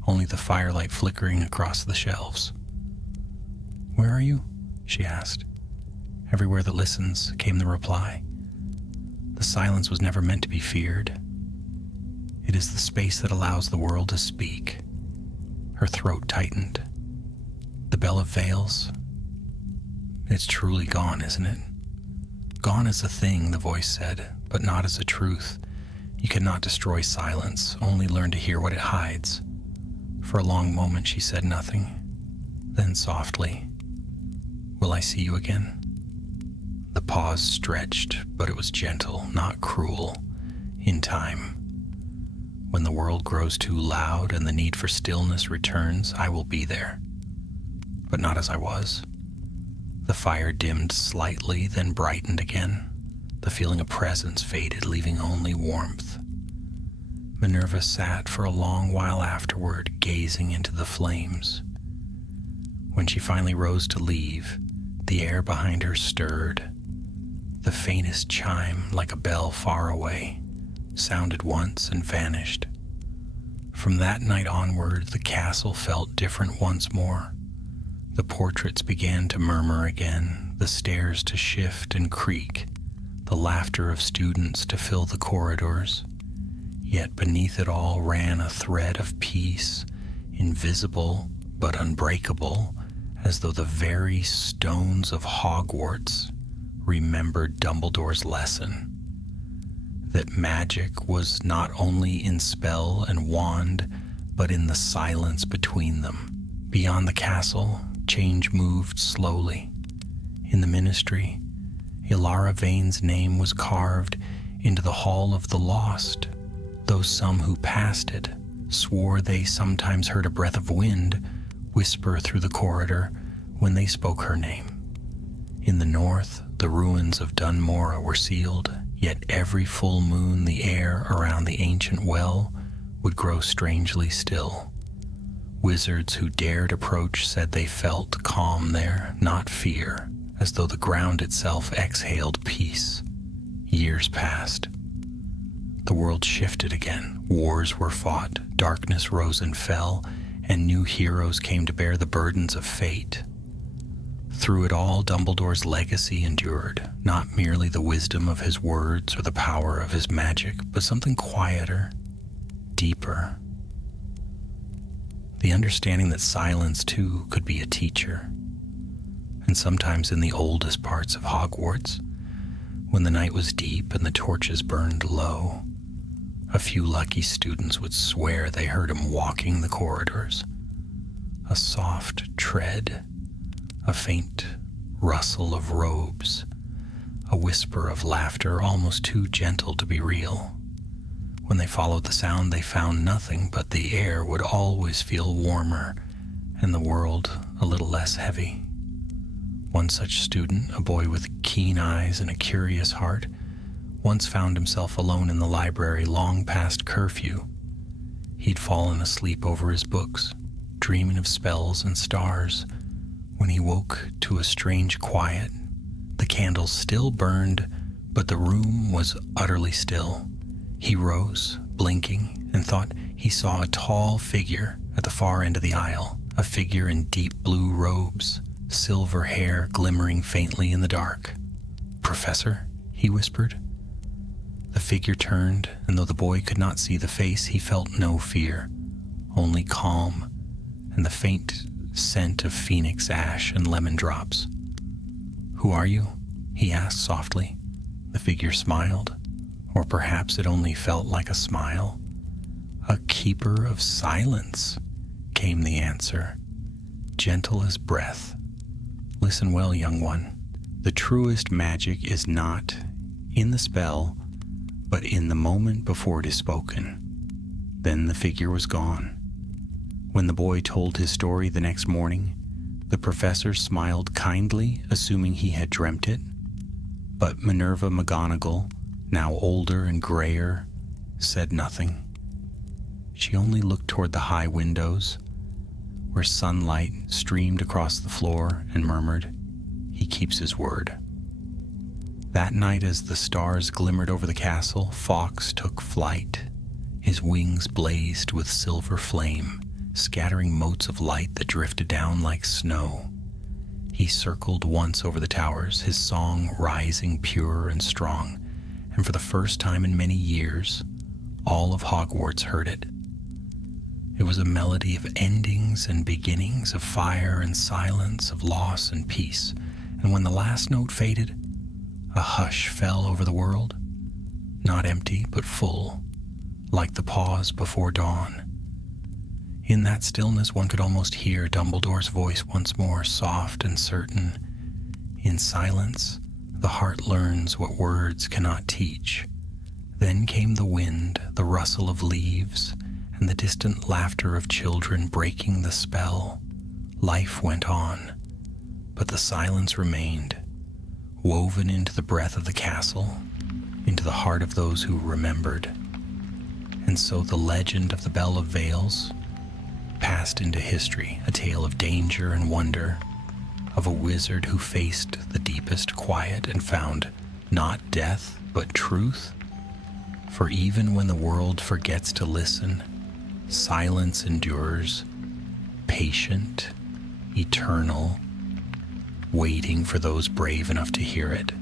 only the firelight flickering across the shelves. "Where are you?" she asked. Everywhere that listens, came the reply. The silence was never meant to be feared. It is the space that allows the world to speak. Her throat tightened. The Bell of Veils? It's truly gone, isn't it? Gone as a thing, the voice said, but not as a truth. You cannot destroy silence, only learn to hear what it hides. For a long moment she said nothing. Then softly, "Will I see you again?" The pause stretched, but it was gentle, not cruel. In time. When the world grows too loud and the need for stillness returns, I will be there. But not as I was. The fire dimmed slightly, then brightened again. The feeling of presence faded, leaving only warmth. Minerva sat for a long while afterward, gazing into the flames. When she finally rose to leave, the air behind her stirred. The faintest chime, like a bell far away, sounded once and vanished. From that night onward, the castle felt different once more. The portraits began to murmur again, the stairs to shift and creak, the laughter of students to fill the corridors. Yet beneath it all ran a thread of peace, invisible but unbreakable, as though the very stones of Hogwarts remembered Dumbledore's lesson. That magic was not only in spell and wand, but in the silence between them. Beyond the castle, change moved slowly. In the Ministry, Ilara Vane's name was carved into the Hall of the Lost, though some who passed it swore they sometimes heard a breath of wind whisper through the corridor when they spoke her name. In the north, the ruins of Dunmora were sealed, yet every full moon the air around the ancient well would grow strangely still. Wizards who dared approach said they felt calm there, not fear, as though the ground itself exhaled peace. Years passed. The world shifted again. Wars were fought, darkness rose and fell, and new heroes came to bear the burdens of fate. Through it all, Dumbledore's legacy endured, not merely the wisdom of his words or the power of his magic, but something quieter, deeper. The understanding that silence, too, could be a teacher. And sometimes in the oldest parts of Hogwarts, when the night was deep and the torches burned low, a few lucky students would swear they heard him walking the corridors. A soft tread, a faint rustle of robes, a whisper of laughter almost too gentle to be real. When they followed the sound, they found nothing, but the air would always feel warmer and the world a little less heavy. One such student, a boy with keen eyes and a curious heart, once found himself alone in the library long past curfew. He'd fallen asleep over his books, dreaming of spells and stars, when he woke to a strange quiet. The candles still burned, but the room was utterly still. He rose, blinking, and thought he saw a tall figure at the far end of the aisle, a figure in deep blue robes, silver hair glimmering faintly in the dark. "Professor?" he whispered. The figure turned, and though the boy could not see the face, he felt no fear, only calm, and the faint scent of phoenix ash and lemon drops. "Who are you?" he asked softly. The figure smiled, or perhaps it only felt like a smile. "A keeper of silence," came the answer, gentle as breath. "Listen well, young one. The truest magic is not in the spell, but in the moment before it is spoken." Then the figure was gone. When the boy told his story the next morning, the professor smiled kindly, assuming he had dreamt it. But Minerva McGonagall, now older and grayer, said nothing. She only looked toward the high windows, where sunlight streamed across the floor, and murmured, "He keeps his word." That night, as the stars glimmered over the castle, Fawkes took flight. His wings blazed with silver flame, scattering motes of light that drifted down like snow. He circled once over the towers, his song rising pure and strong, and for the first time in many years, all of Hogwarts heard it. It was a melody of endings and beginnings, of fire and silence, of loss and peace, and when the last note faded, a hush fell over the world, not empty but full, like the pause before dawn. In that stillness, one could almost hear Dumbledore's voice once more, soft and certain. "In silence, the heart learns what words cannot teach." Then came the wind, the rustle of leaves, and the distant laughter of children breaking the spell. Life went on, but the silence remained, woven into the breath of the castle, into the heart of those who remembered. And so the legend of the Bell of Veils passed into history, a tale of danger and wonder, of a wizard who faced the deepest quiet and found not death, but truth. For even when the world forgets to listen, silence endures, patient, eternal, waiting for those brave enough to hear it.